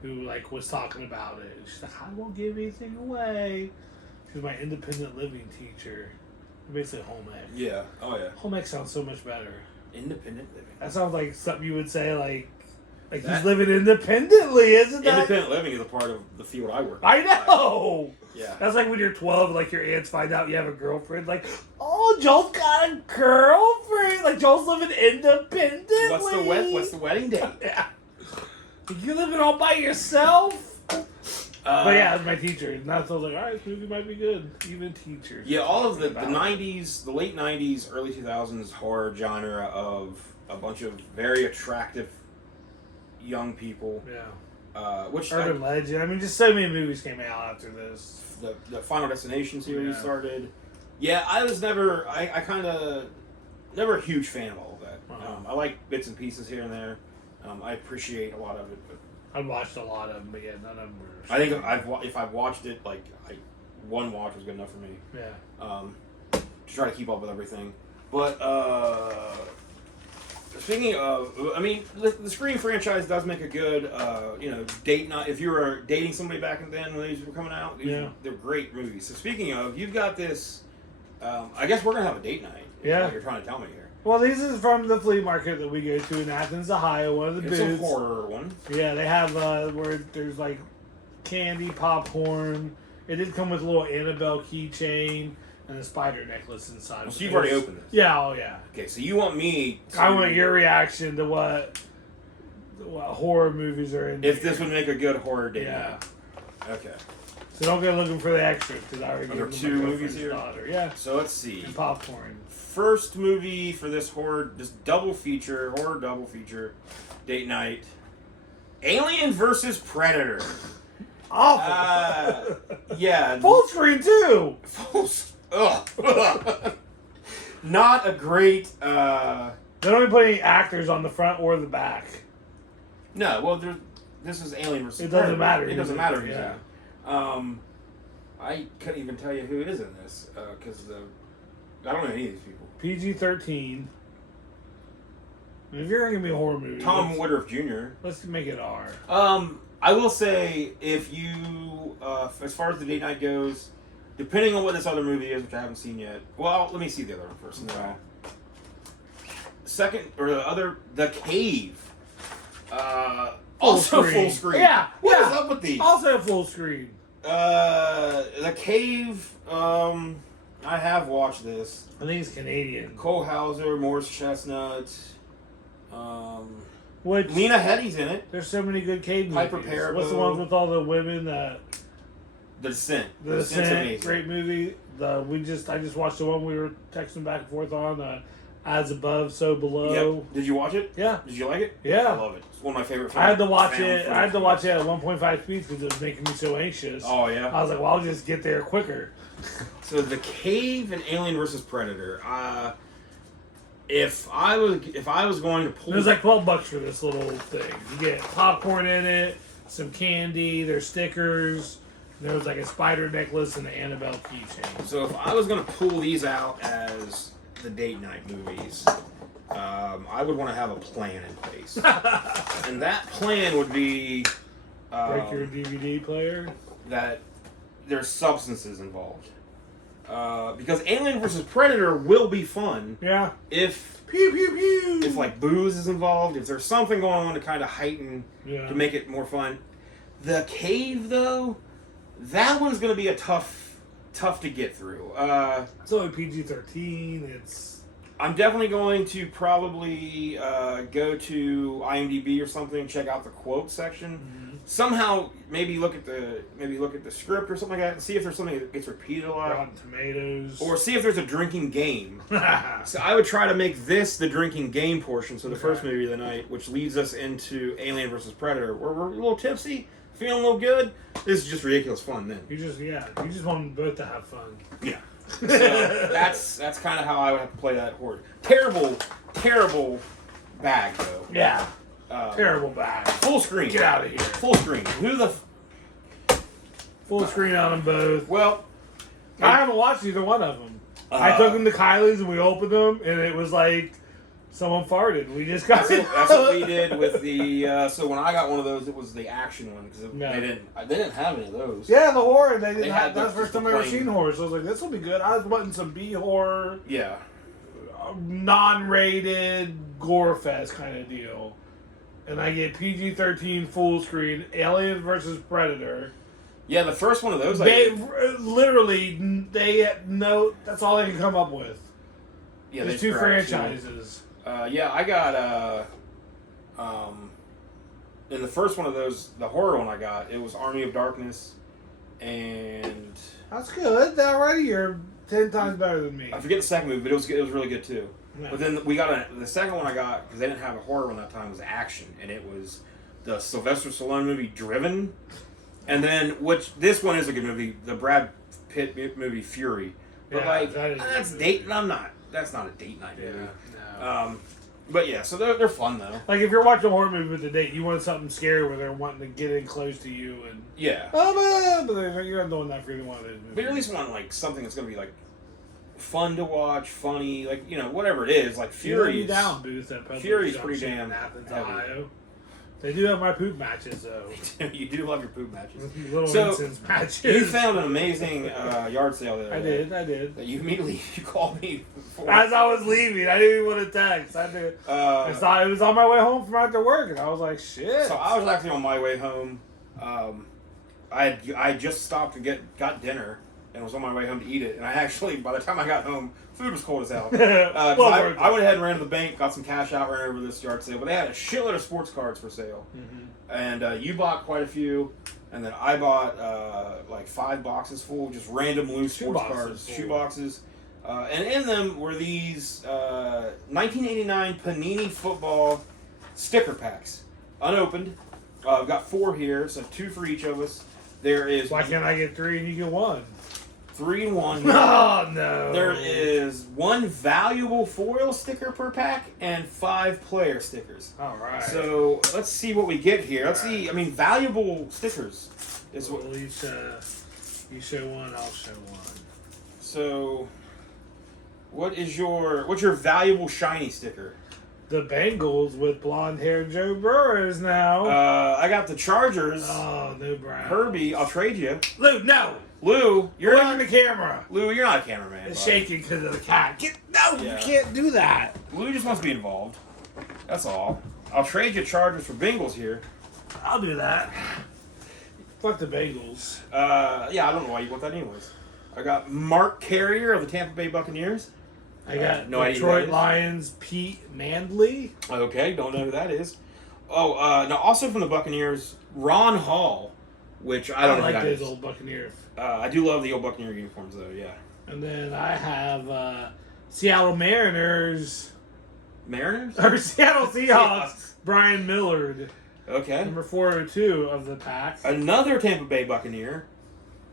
who was talking about it. She's like, I won't give anything away. She was my independent living teacher. Basically home ec. Yeah. Oh yeah. Home ec sounds so much better. Independent living. That sounds like something you would say he's living independently, isn't that? Independent living is a part of the field I work in. I know! Yeah. That's like when you're 12, your aunts find out you have a girlfriend. Oh, Joel's got a girlfriend! Joel's living independently! What's the wedding date? Yeah. You're living all by yourself? But yeah, it was my teacher. And that's why I was like, alright, this movie might be good. Even teachers. Yeah, all of the 90s, the late 90s, early 2000s horror genre of a bunch of very attractive young people. Yeah. Which Urban Legend. Just so many movies came out after this. The Final Destination series started. Yeah, I was never never a huge fan of all of that. Uh-huh. I like bits and pieces here and there. I appreciate a lot of it, but I've watched a lot of them, but yeah, none of them were. I think if I've watched it, one watch was good enough for me. Yeah. To try to keep up with everything, but speaking of, the Scream franchise does make a good, date night. If you were dating somebody back then when these were coming out, they're great movies. So speaking of, you've got this. I guess we're gonna have a date night. Yeah. What you're trying to tell me here. Well, this is from the flea market that we go to in Athens, Ohio. One of the booths. It's a horror one. Yeah, they have where there's candy, popcorn. It did come with a little Annabelle keychain and a spider necklace inside. So you've already opened this. Yeah, oh yeah. Okay, so you want me to... I want your reaction to what horror movies are in. If this would make a good horror date. Yeah. Okay. So don't go looking for the extras because I already Are there gave two movies here? Daughter. Yeah. So let's see. And popcorn. First movie for this horror double feature date night. Alien versus Predator. Awful. Yeah. Full screen too. Ugh. Not a great. They don't even put any actors on the front or the back. No, well, this is Alien versus It doesn't Predator. matter. It doesn't matter who's yeah. in. I couldn't even tell you who is in this because I don't know any of these people. PG-13. If you're gonna be a horror movie, Tom Woodruff Jr. Let's make it R. I will say if you, as far as the date night goes, depending on what this other movie is, which I haven't seen yet. Well, let me see the other one first. Okay. Second or The Cave. Full screen. Yeah. What is up with these? Also full screen. The Cave. I have watched this. I think it's Canadian. Cole Hauser, Morris Chestnut. Which Lena Headey's in it. there's so many good cave movies. Piper Perabo. What's the ones with all the women that? The Descent. The Descent's Descent, amazing. great movie. I just watched the one we were texting back and forth on. As Above, So Below. Yep. Did you watch it? Yeah. Did you like it? Yeah. I love it. It's one of my favorite films. I had to watch it. I had to watch it at 1.5 speeds because it was making me so anxious. Oh yeah. I was like, well, I'll just get there quicker. So The Cave and Alien versus Predator. If I was going to pull, There's $12 for this little thing. You get popcorn in it, some candy, there's stickers. There was a spider necklace and an Annabelle keychain. So if I was going to pull these out as the date night movies, I would want to have a plan in place, and that plan would be Break your DVD player. That there's substances involved. Because Alien vs. Predator will be fun. Yeah. If pew pew pew. If booze is involved, if there's something going on to kind of heighten, to make it more fun. The Cave, though, that one's going to be a tough to get through. It's only PG-13. I'm definitely going to probably go to IMDb or something, check out the quote section. Mm-hmm. Somehow, maybe look at the script or something like that, and see if there's something that gets repeated a lot. Rotten Tomatoes. Or see if there's a drinking game. So I would try to make this the drinking game portion, so the first movie of the night, which leads us into Alien vs. Predator, where we're a little tipsy, feeling a little good. This is just ridiculous fun then. You just want them both to have fun. Yeah. So that's kind of how I would have to play that horde. Terrible terrible bag though. Yeah. Terrible bag. Full screen. Get out of here. Full screen. Who the? Full screen on them both. Well, I haven't watched either one of them. I took them to Kylie's and we opened them and it was like someone farted. We just got that's what we did with the. So when I got one of those, it was the action one because they didn't have any of those. Yeah, the horror. They didn't They have. had That's the first time I ever plain- seen horror. So I was like, this will be good. I was wanting some B horror, Yeah. non-rated gore fest kind of deal, and I get PG-13 full screen Alien versus Predator. Yeah, the first one of those. They know that's all they can come up with. Yeah, There's they two scrapped franchises. Yeah, I got in the first one of those, the horror one I got, it was Army of Darkness, and That's good. Already you're 10 times better than me. I forget the second movie, but it was really good too. Yeah. But then we got the second one I got because they didn't have a horror one that time was action, and it was the Sylvester Stallone movie Driven, and then this one is a good movie, the Brad Pitt movie Fury. But Yeah, that's date. That's not a date night movie. No. But yeah, so they're fun though. Like if you're watching a horror movie with a date, you want something scary where they're wanting to get in close to you and Yeah. but you're not doing that for either one of those movies. But you at least want like something that's gonna be like fun to watch, funny, like whatever it is. Like Fury. Down booth at Public Fury's Junction pretty damn in Athens, heavy. Ohio. They do have my poop matches though. You do love your poop matches. Little So, incense matches. You found an amazing yard sale the other day. I did. That you immediately called me for. As I was leaving, I didn't even want to text. I thought it was on my way home from after work, and I was like, "Shit." So I was actually on my way home. I just stopped and got dinner, and was on my way home to eat it. And I actually, by the time I got home, food was cold as hell. I went ahead and ran to the bank, got some cash out, ran over to this yard sale. But they had a shitload of sports cards for sale, and you bought quite a few. And then I bought like 5 boxes full, just random loose sports cards, shoe boxes. And in them were these 1989 Panini football sticker packs, unopened. I've got 4 here, so 2 for each of us. There is. Why can't I get 3 and you get 1? 3 and 1. Oh no! There is 1 valuable foil sticker per pack and 5 player stickers. All right. So let's see what we get here. Let's see. I mean, valuable stickers is what. Well, you show one, I'll show one. So, what's your valuable shiny sticker? The Bengals with blonde-haired Joe Burrows now. I got the Chargers. Oh, no, Brown. Herbie, I'll trade you. Lou, no. Lou, you're on the camera. Lou, you're not a cameraman. It's bud. shaking because of the cat. Yeah. You can't do that. Lou just wants to be involved. That's all. I'll trade you Chargers for Bengals here. I'll do that. Fuck the Bengals. Yeah, I don't know why you want that anyways. I got Mark Carrier of the Tampa Bay Buccaneers. I got no idea who Detroit that is. Lions Pete Mandley. Okay, don't know who that is. Oh, now also from the Buccaneers, Ron Hall, which I don't know who like that those is. old Buccaneers. I do love the old Buccaneer uniforms though, yeah. And then I have Seattle Mariners. Mariners? Or Seattle Seahawks. Brian Millard. Okay. Number 402 of the pack. Another Tampa Bay Buccaneer,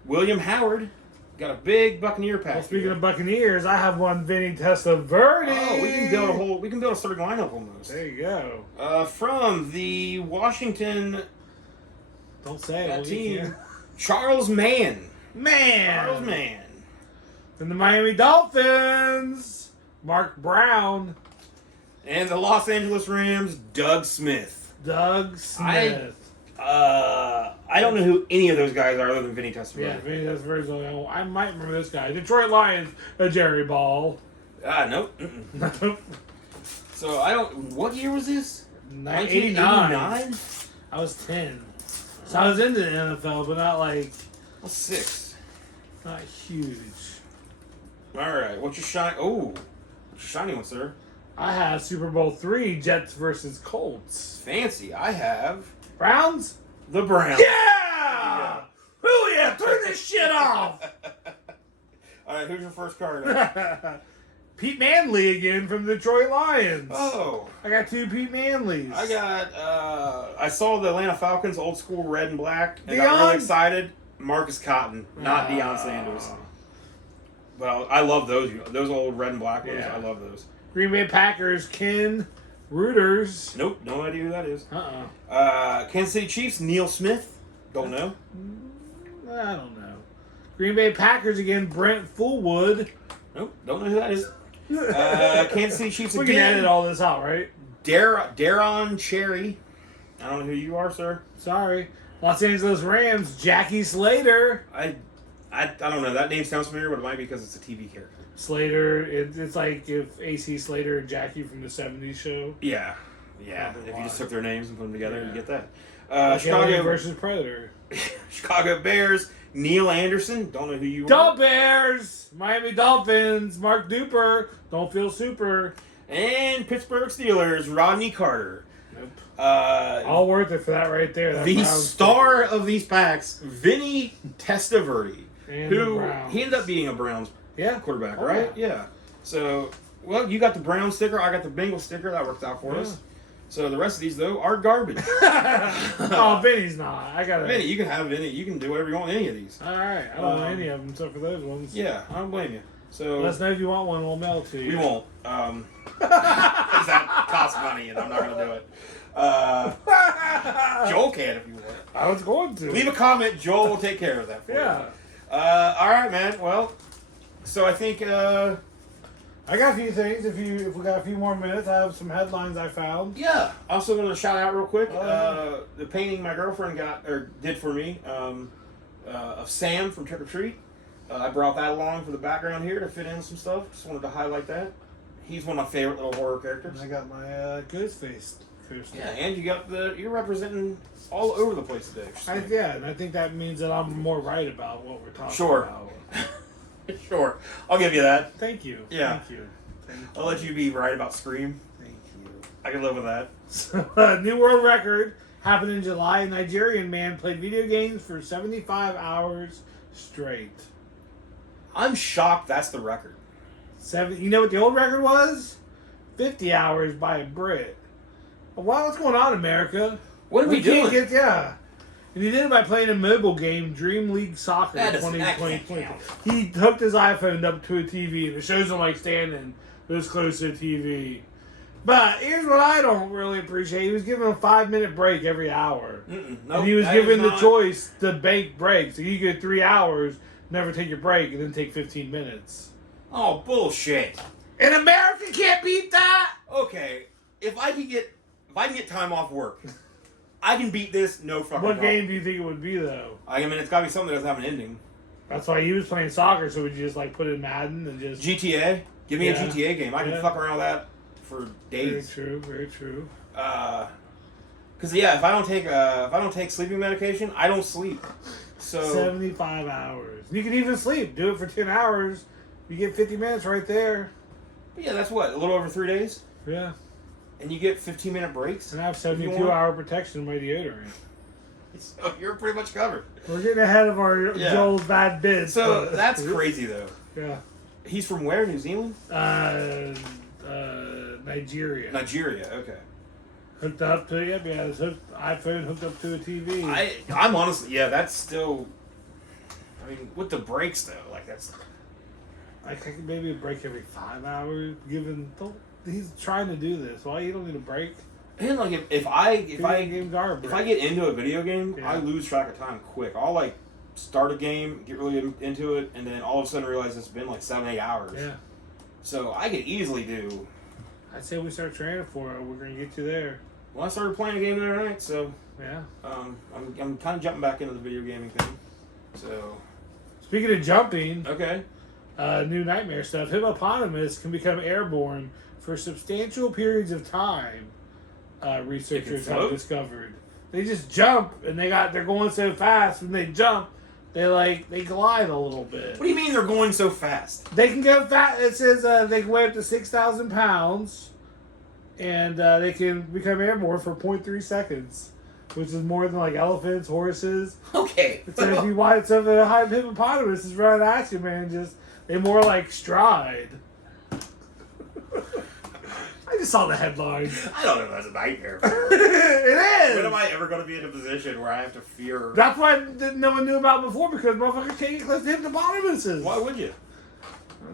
William Howard. Got a big Buccaneer pack. Well, speaking here. of Buccaneers, I have one Vinny Testaverde. Oh, we can build a starting lineup almost. There you go. From the Washington Don't say it. team, Charles Mann. Man. Charles Mann. From the Miami Dolphins, Mark Brown. And the Los Angeles Rams, Doug Smith. Doug Smith. I don't know who any of those guys are other than Vinny Testaverde. Yeah, Vinny Testaverde. I might remember this guy. Detroit Lions, Jerry Ball. Nope. So I don't. What year was this? 1989. I was 10. So I was into the NFL, but not like. I was 6. Not huge. All right. What's your shiny? Oh, what's your shiny one, sir? I have Super Bowl III, Jets versus Colts. Fancy. I have Browns? the Browns. Yeah! Oh yeah, turn this shit off! All right. Who's your first card? Pete Manley again from the Detroit Lions. Oh. I got 2 Pete Manleys. I got. I saw the Atlanta Falcons old school red and black, and Deion? got really excited. Marcus Cotton, not Deion Sanders. But I love those old red and black ones. Yeah. I love those. Green Bay Packers, Ken Reuters. Nope, no idea who that is. Uh-uh. Kansas City Chiefs, Neil Smith. Don't know. I don't know. Green Bay Packers again, Brent Fullwood. Nope, don't know who that is. Kansas City Chiefs We again. can edit all this out, right? Daron Cherry. I don't know who you are, sir. Sorry. Los Angeles Rams, Jackie Slater. I don't know. That name sounds familiar, but it might be because it's a TV character. Slater, it's like if AC Slater and Jackie from the 70s show. Yeah. If you just took their names and put them together, you get that. Like Chicago Alien versus Predator. Chicago Bears, Neil Anderson. Don't know who you Don't are. Bears, Miami Dolphins, Mark Duper. Don't feel super. And Pittsburgh Steelers, Rodney Carter. Nope. All All worth it for that right there. That the Browns star of these packs, Vinny Testaverde, And the who Browns. he ended up being a Browns Yeah. quarterback, Oh, right? Yeah. So, well, you got the Brown sticker. I got the Bengal sticker. That worked out for us. So the rest of these though are garbage. Oh, Vinny's not. I got it. Vinny, you can have Vinny. You can do whatever you want with any of these. All right. I don't want any of them except for those ones. Yeah, I don't blame you. So Let us know if you want one. We'll mail it to you. we won't. Because that costs money, and I'm not going to do it. Joel can if you want. I was going to. Leave a comment. Joel will take care of that for Yeah. you. All right, man. Well, so I think I got a few things. If we got a few more minutes, I have some headlines I found. yeah. Also, want to shout out real quick Yeah. the painting my girlfriend did for me of Sam from Trick or Treat. I brought that along for the background here to fit in some stuff. Just wanted to highlight that. He's one of my favorite little horror characters. And I got my Ghostface coaster. Yeah, and you're representing all over the place today. And I think that means that I'm more right about what we're talking Sure. about. Sure, I'll give you that. Thank you. Yeah. Thank you. I'll let you be right about Scream. Thank you. I can live with that. New world record happened in July. A Nigerian man played video games for 75 hours straight. I'm shocked that's the record. You know what the old record was? 50 hours by a Brit. Wow, what's going on, America? What are we doing? And he did it by playing a mobile game, Dream League Soccer That 2020. can't count. He hooked his iPhone up to a TV, and it shows him like standing this close to the TV. But here's what I don't really appreciate. He was given a 5-minute break every hour. Nope, And he was that given is the not- choice to bank breaks. So you get 3 hours, never take your break, and then take 15 minutes. Oh, bullshit. And America can't beat that! Okay, if I can get time off work, I can beat this. No fucking What problem. game do you think it would be, though? I mean, it's got to be something that doesn't have an ending. That's why he was playing soccer, so would you just like put in Madden and just... GTA. Give me a Yeah. GTA game. I can Yeah. fuck around with that for Very days. true, very true. Because if I don't take sleeping medication, I don't sleep. So 75 hours. You can even sleep. Do it for 10 hours. You get 50 minutes right there. yeah, that's what, a little over 3 days, Yeah. and you get 15-minute breaks. And I have if you want. 72-hour protection in my deodorant. So you're pretty much covered. We're getting ahead of our Yeah. Joel's bad bits. So but- that's crazy though. Yeah. He's from where? New Zealand? Nigeria. Nigeria. Okay. Hooked up to his iPhone hooked up to a TV. I'm honestly, that's still. I mean, with the breaks though, like that's. I think maybe a break every 5 hours. He's trying to do this. Why you don't need a break? And like if I games are a break. if I get into a video game, Yeah. I lose track of time quick. I'll like start a game, get really into it, and then all of a sudden realize it's been like 7-8 hours. Yeah. So I could easily do. I'd say we start training for it. We're gonna get you there. Well, I started playing a game the other night, so Yeah. I'm kind of jumping back into the video gaming thing. So Speaking of jumping, okay, new nightmare stuff. Hippopotamus can become airborne for substantial periods of time. Researchers have float? discovered. They just jump, and they're going so fast. When they jump, they glide a little bit. what do you mean they're going so fast? They can go fast. It says they can weigh up to 6,000 pounds, and they can become airborne for 0.3 seconds, which is more than like elephants, horses. Okay. So if you watch, so the hippopotamus is running at you, man. They more like stride. I just saw the headline. I don't know if that's a nightmare. It is. When am I ever going to be in a position where I have to fear? That's why no one knew about before, because motherfuckers can't get close to hippopotamuses. Why would you?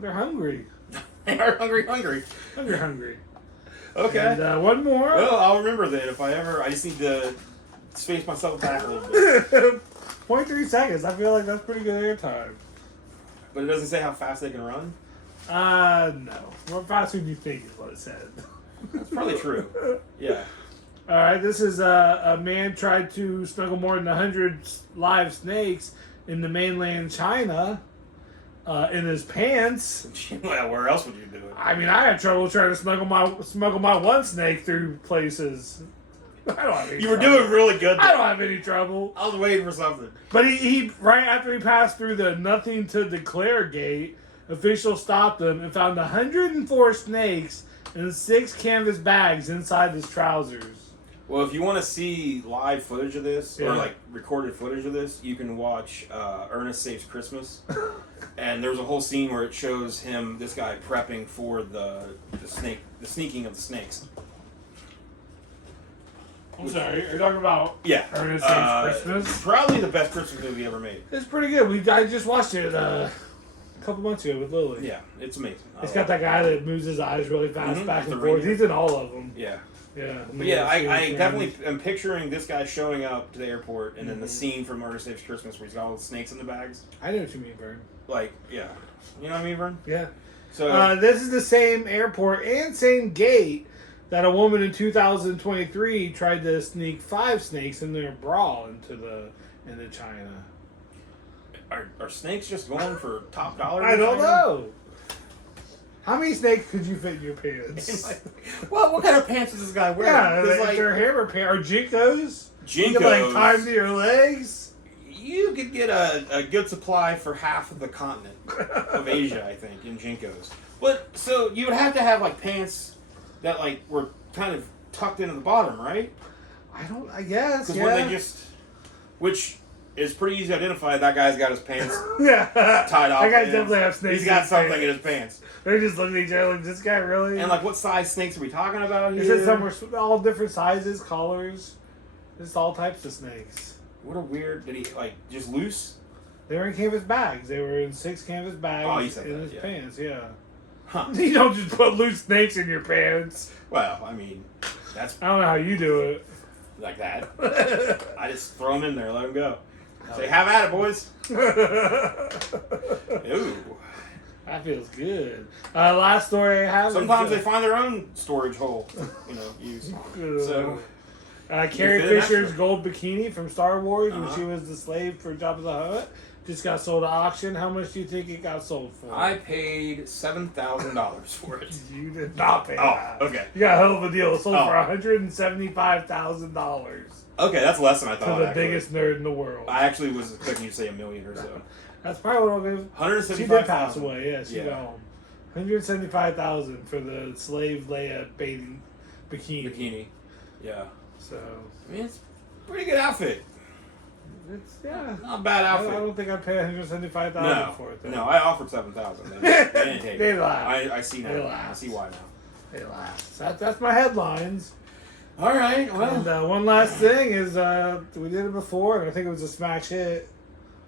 They're hungry. Hungry. Hungry. Okay. And one more. Well, I'll remember that if I ever. I just need to space myself back a little bit. 0.3 seconds. I feel like that's pretty good airtime. But it doesn't say how fast they can run. No. What faster do you think is what it said? That's probably true. Yeah. All right. This is a man tried to snuggle more than 100 live snakes in the mainland China in his pants. Well, where else would you do it? I mean, I had trouble trying to smuggle my one snake through places. I don't have any You were trouble. doing really good. I don't have any trouble. I was waiting for something. But he right after he passed through the nothing to declare gate, officials stopped him and found 104 snakes in 6 canvas bags inside his trousers. Well, if you want to see live footage of this, Yeah. or like recorded footage of this, you can watch Ernest Saves Christmas. And there's a whole scene where it shows this guy prepping for the sneaking of the snakes. I'm sorry, you're talking about Yeah. Ernest Saves Christmas? Probably the best Christmas movie ever made. It's pretty good. I just watched it a couple months ago with Lily. Yeah, it's amazing. It's got that guy that moves his eyes really fast back The and forth. reindeer. He's in all of them. Yeah. Yeah. But yeah, I definitely am picturing this guy showing up to the airport, and then the scene from Ernest Saves Christmas where he's got all the snakes in the bags. I know what you mean, Vern. Like, yeah. You know what I mean, Vern? Yeah. So This is the same airport and same gate that a woman in 2023 tried to sneak 5 snakes in their bra into China. Are snakes just going for top dollar? I don't know. How many snakes could you fit in your pants? Well, what kind of pants does this guy wear? Yeah, Like, they're hammer pants or Jinkos. You Jinkos. can like tie them to your legs. You could get a good supply for half of the continent of Asia, I think, in Jinkos. But so you would have to have like pants that like were kind of tucked into the bottom, right? I guess. Because Yeah. when they just, which is pretty easy to identify, that guy's got his pants yeah. tied off. That guy and definitely have snakes. He's got in his something pants. in his pants. They're just looking at each other like, this guy really? And like, what size snakes are we talking about here? He said some were all different sizes, colors. Just all types of snakes. What a weird. Did he like just loose? They were in canvas bags. They were in 6 canvas bags Oh, you said in that, his yeah. pants. Yeah. Huh. You don't just put loose snakes in your pants. Well, I mean, that's I don't know how you do it. like that. I just throw them in there, let them go. Say, have at it, boys. Ooh. That feels good. Last story I have. Sometimes they find their own storage hole, use. So, Carrie You fit in Fisher's extra. gold bikini from Star Wars when Uh-huh. she was the slave for Jabba the Hutt just got sold at auction. How much do you think it got sold for? I paid $7,000 for it. You did not pay that. Oh, okay. You got a hell of a deal. It sold Oh. for $175,000 Okay, that's less than I to thought. the actually. biggest nerd in the world. I actually was expecting you to say $1 million or so. That's probably what I'll give. 175,000. She did pass away. Yeah, she Yeah. got home. $175,000 for the slave Leia bathing bikini. Yeah. So I mean, it's a pretty good outfit. it's Not a bad I outfit. don't think I'd pay $175,000 No, for it. Though. no, I offered 7,000. They didn't take They it. laughed. I see now. They I laughed. see why now. They laughed. That's my headlines. All right. Well, And one last thing is we did it before, and I think it was a smash hit.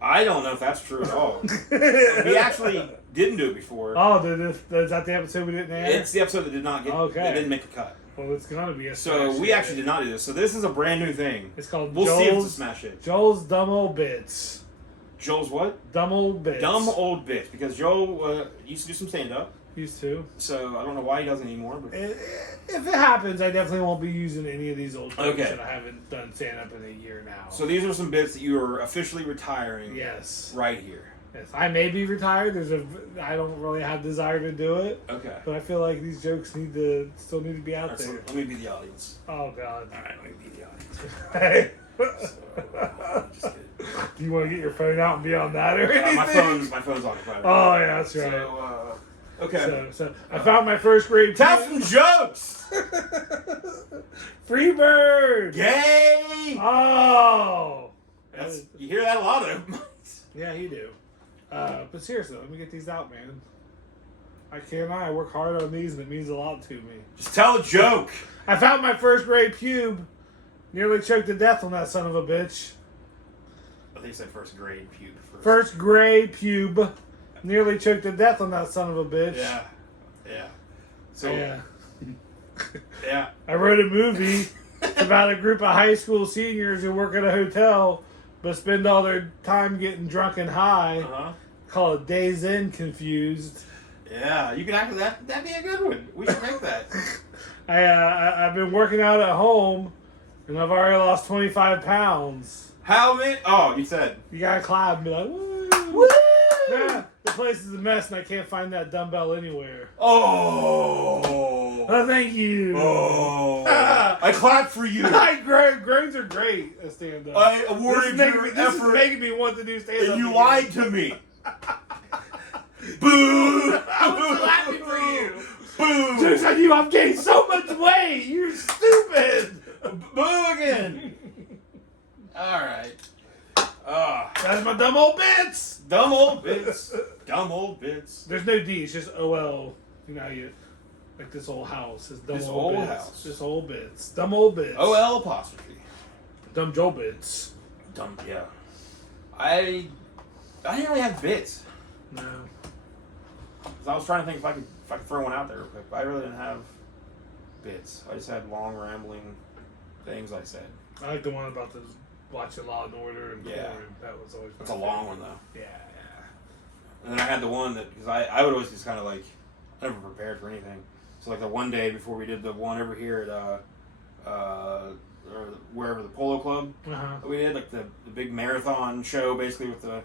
I don't know if that's true at all. We actually didn't do it before. Oh, is that the episode we didn't air? It's the episode that did not get. Okay. That didn't make a cut. Well, it's gonna be a So smash we hit. actually did not do this. So this is a brand new thing. It's called We'll see if it's a Joel's smash hit. Joel's Dumb Old Bits. Joel's what? Dumb Old Bits. Dumb old bits. Because Joel used to do some stand up. Used to. So I don't know why he doesn't anymore. But If it happens, I definitely won't be using any of these old bits Okay. that I haven't done stand up in a year now. so these are some bits that you are officially retiring. Yes. Right here. Yes. I may be retired. I don't really have desire to do it, Okay. but I feel like these jokes still need to be out All right, so there. let me be the audience. Oh God. All right, let me be the audience. Hey. Just kidding. Do you want to get your phone out and be on that or anything? My phone's occupied. Oh yeah, that's right. So, okay. So I found my first grade. Tell some jokes. Freebird. Gay. Oh. You hear that a lot of. Yeah, you do. But seriously, let me get these out, man. I work hard on these, and it means a lot to me. Just tell a joke. I found my first grade pube. Nearly choked to death on that son of a bitch. I think you said first grade pube. First grade pube. Nearly choked to death on that son of a bitch. Yeah. Yeah. So yeah. I wrote a movie about a group of high school seniors who work at a hotel but spend all their time getting drunk and high. Called Days In Confused. Yeah, you can act that. That'd be a good one. We should make that. I've been working out at home, and I've already lost 25 pounds. How many? Oh, you said. You gotta clap and be like, woo! Woo! Yeah, the place is a mess, and I can't find that dumbbell anywhere. Oh, thank you. Oh, I clap for you. Grains are great at stand-up. I awarded your effort. This is making me want to do stand-up. And you lied to me. Boo! I was so happy for you. Boo! Jokes on you, I've gained so much weight. You're stupid. Boo again. All right. That's my dumb old bits. Dumb old bits. Dumb old bits. There's no D. It's just OL. You know, like this old house. It's dumb old bits. House. This old bits. Dumb old bits. OL apostrophe. Dumb Joe bits. Dumb. Yeah. I didn't really have bits. No. I was trying to think if I could throw one out there real quick, but I really didn't have bits. I just had long rambling things I said. I like the one about the watching Law and Order and yeah. porn. That was always. It's a long one though. Yeah. And then I had the one that because I would always just kind of like I never prepared for anything. So like the one day before we did the one over here at or wherever the polo club we did like the big marathon show basically with the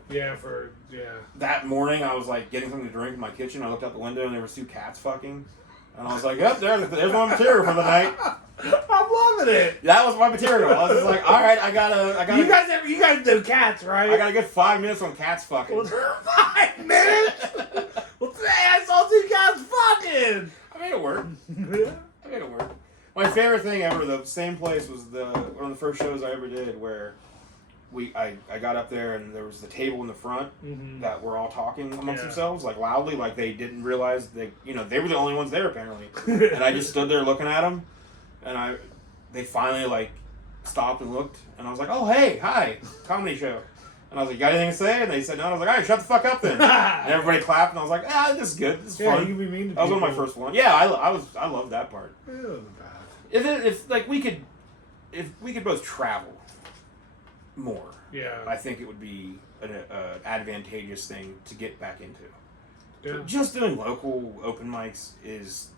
that morning I was like getting something to drink in my kitchen. I looked out the window and there was 2 cats fucking, and I was like, "Yep, there's my material for the night." I'm loving it. That was my material. I was just like, "All right, I gotta." You guys do cats, right? I gotta get 5 minutes on cats fucking. 5 minutes? Well, today I saw 2 cats fucking. I made it work. I made it work. My favorite thing ever, the same place, was one of the first shows I ever did where I got up there and there was the table in the front that were all talking amongst themselves, like loudly, like they didn't realize they were the only ones there apparently. And I just stood there looking at them, and they finally like stopped and looked, and I was like, "Oh hey, hi, comedy show." And I was like, "You got anything to say?" And they said no. And I was like, "All right, shut the fuck up then." And everybody clapped, and I was like, "This is good. This is fun." You can be mean to that was one of my first ones. Yeah, I loved that part. It wasn't bad. If we could both travel more, I think it would be an advantageous thing to get back into. Yeah. But just doing local open mics is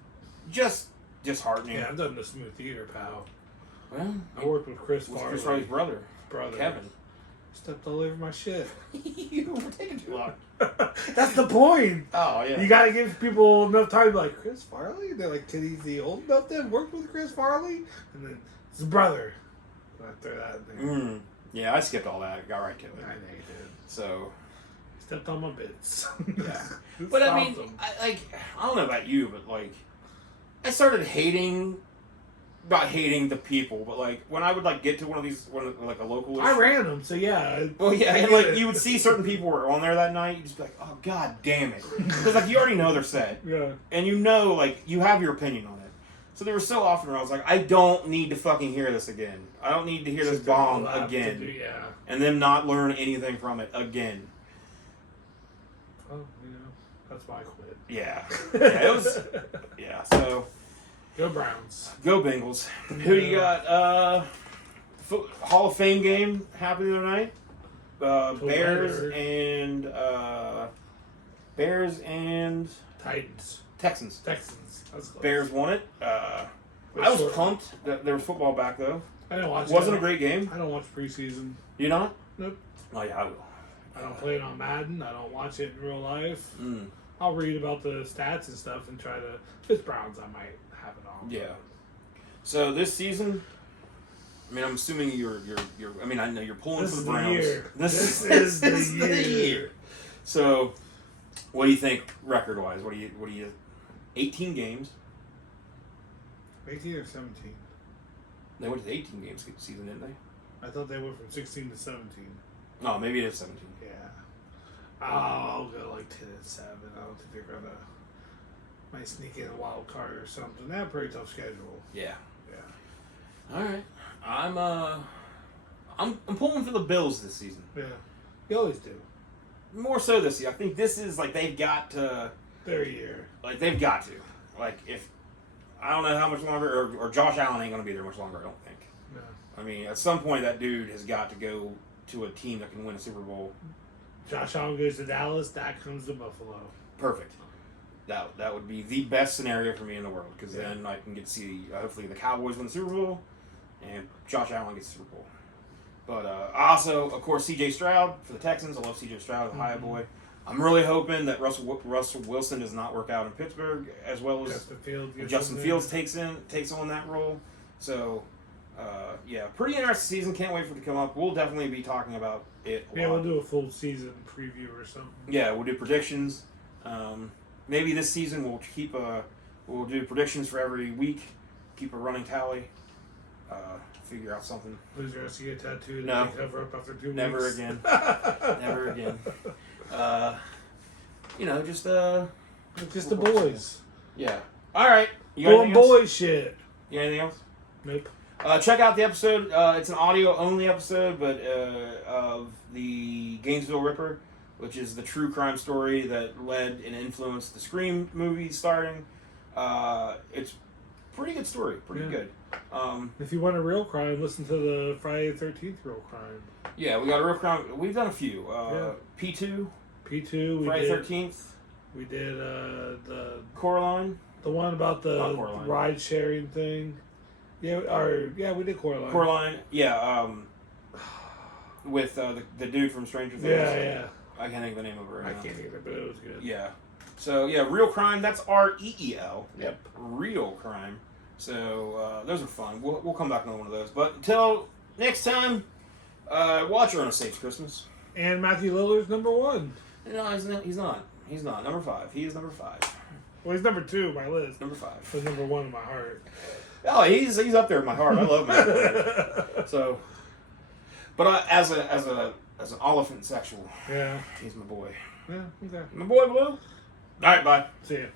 just disheartening. Yeah, I've done the Smooth Theater, pal. Well, I worked with Chris Farley's brother, Kevin. Stepped all over my shit. You were taking too long. That's the point. Oh, yeah. You gotta give people enough time to be like, Chris Farley? They're like, can he be old enough to have worked with Chris Farley? And then, it's his brother. I throw that in there. Yeah, I skipped all that. Got right to it. I know you did. So. Stepped on my bits. Yeah. But I mean, I don't know about you, but like, I started not hating the people, but like when I would like get to like a local. I ran them, so yeah. Well, yeah, and like you would see certain people were on there that night, you'd just be like, "Oh god damn it," because like you already know they're set, and like you have your opinion on it. So there were so often where I was like, "I don't need to fucking hear this again. I don't need to hear this bomb again, and then not learn anything from it again." Oh, that's why I quit. Yeah, it was. Yeah, so. Go Browns. Go Bengals. Who do you got? Hall of Fame game happened the other night. Bears and Titans. Texans. That's close. Bears won it. I was pumped that there was football back though. I didn't watch it. Wasn't a great game. I don't watch preseason. You not? Nope. Oh yeah, I will. I don't play it on Madden. I don't watch it in real life. I'll read about the stats and stuff and try to. If it's Browns, I might have it on. Yeah. So this season, I mean, I'm assuming you're. I mean, I know you're pulling for the Browns. This is the year. So, what do you think record-wise? What do you? 18 games. 18 or 17? They went to the 18 games season, didn't they? I thought they went from 16 to 17. Oh, maybe it is 17. Yeah. I'll go like 10 and 7. I don't think they're gonna. Might sneak in a wild card or something. They have a pretty tough schedule. Yeah. All right. I'm pulling for the Bills this season. Yeah. You always do. More so this year. I think this is like they've got to. They're a year. Like, they've got to. Like, if... I don't know how much longer, or Josh Allen ain't going to be there much longer, I don't think. No. I mean, at some point, that dude has got to go to a team that can win a Super Bowl. Josh Allen goes to Dallas, Dak comes to Buffalo. Perfect. That would be the best scenario for me in the world, because then I can get to see, hopefully, the Cowboys win the Super Bowl, and Josh Allen gets the Super Bowl. But I also, of course, C.J. Stroud for the Texans. I love C.J. Stroud, the Ohio boy. I'm really hoping that Russell Wilson does not work out in Pittsburgh as well as Justin Fields takes on that role. So, pretty interesting season. Can't wait for it to come up. We'll definitely be talking about it a lot. We'll do a full season preview or something. Yeah, we'll do predictions. Maybe this season we'll do predictions for every week. Keep a running tally. Figure out something. Loser has to get tattooed No. and cover up after 2 weeks. Never again. Never again. Just the boys. Yeah. All right. You got Doing anything else? boy shit. You got anything else? Nope. Check out the episode. It's an audio-only episode, but of the Gainesville Ripper, which is the true crime story that led and influenced the Scream movie starting. It's a pretty good story. Pretty good. If you want a real crime, listen to the Friday the 13th real crime. Yeah, we got a real crime. We've done a few. P2. P2. Friday 13th. We did the Coraline. The one about the ride sharing thing. Yeah, we did Coraline. Coraline, yeah. With the dude from Stranger Things. Yeah. I can't think of the name of it right now. I can't either, but it was good. Yeah. So, Real Crime, that's REEL. Yep. Real Crime. So, those are fun. We'll come back to one of those. But until next time, watch Ernest Saves Christmas. And Matthew Lillard's number 1. No, he's not. He's not. Number 5. He is number 5. Well, he's number 2 on my list. Number 5. But number 1 in my heart. Oh, he's up there in my heart. I love him. So, but as an elephant sexual, yeah, he's my boy. Yeah, okay. My boy Blue. All right, bye. See ya.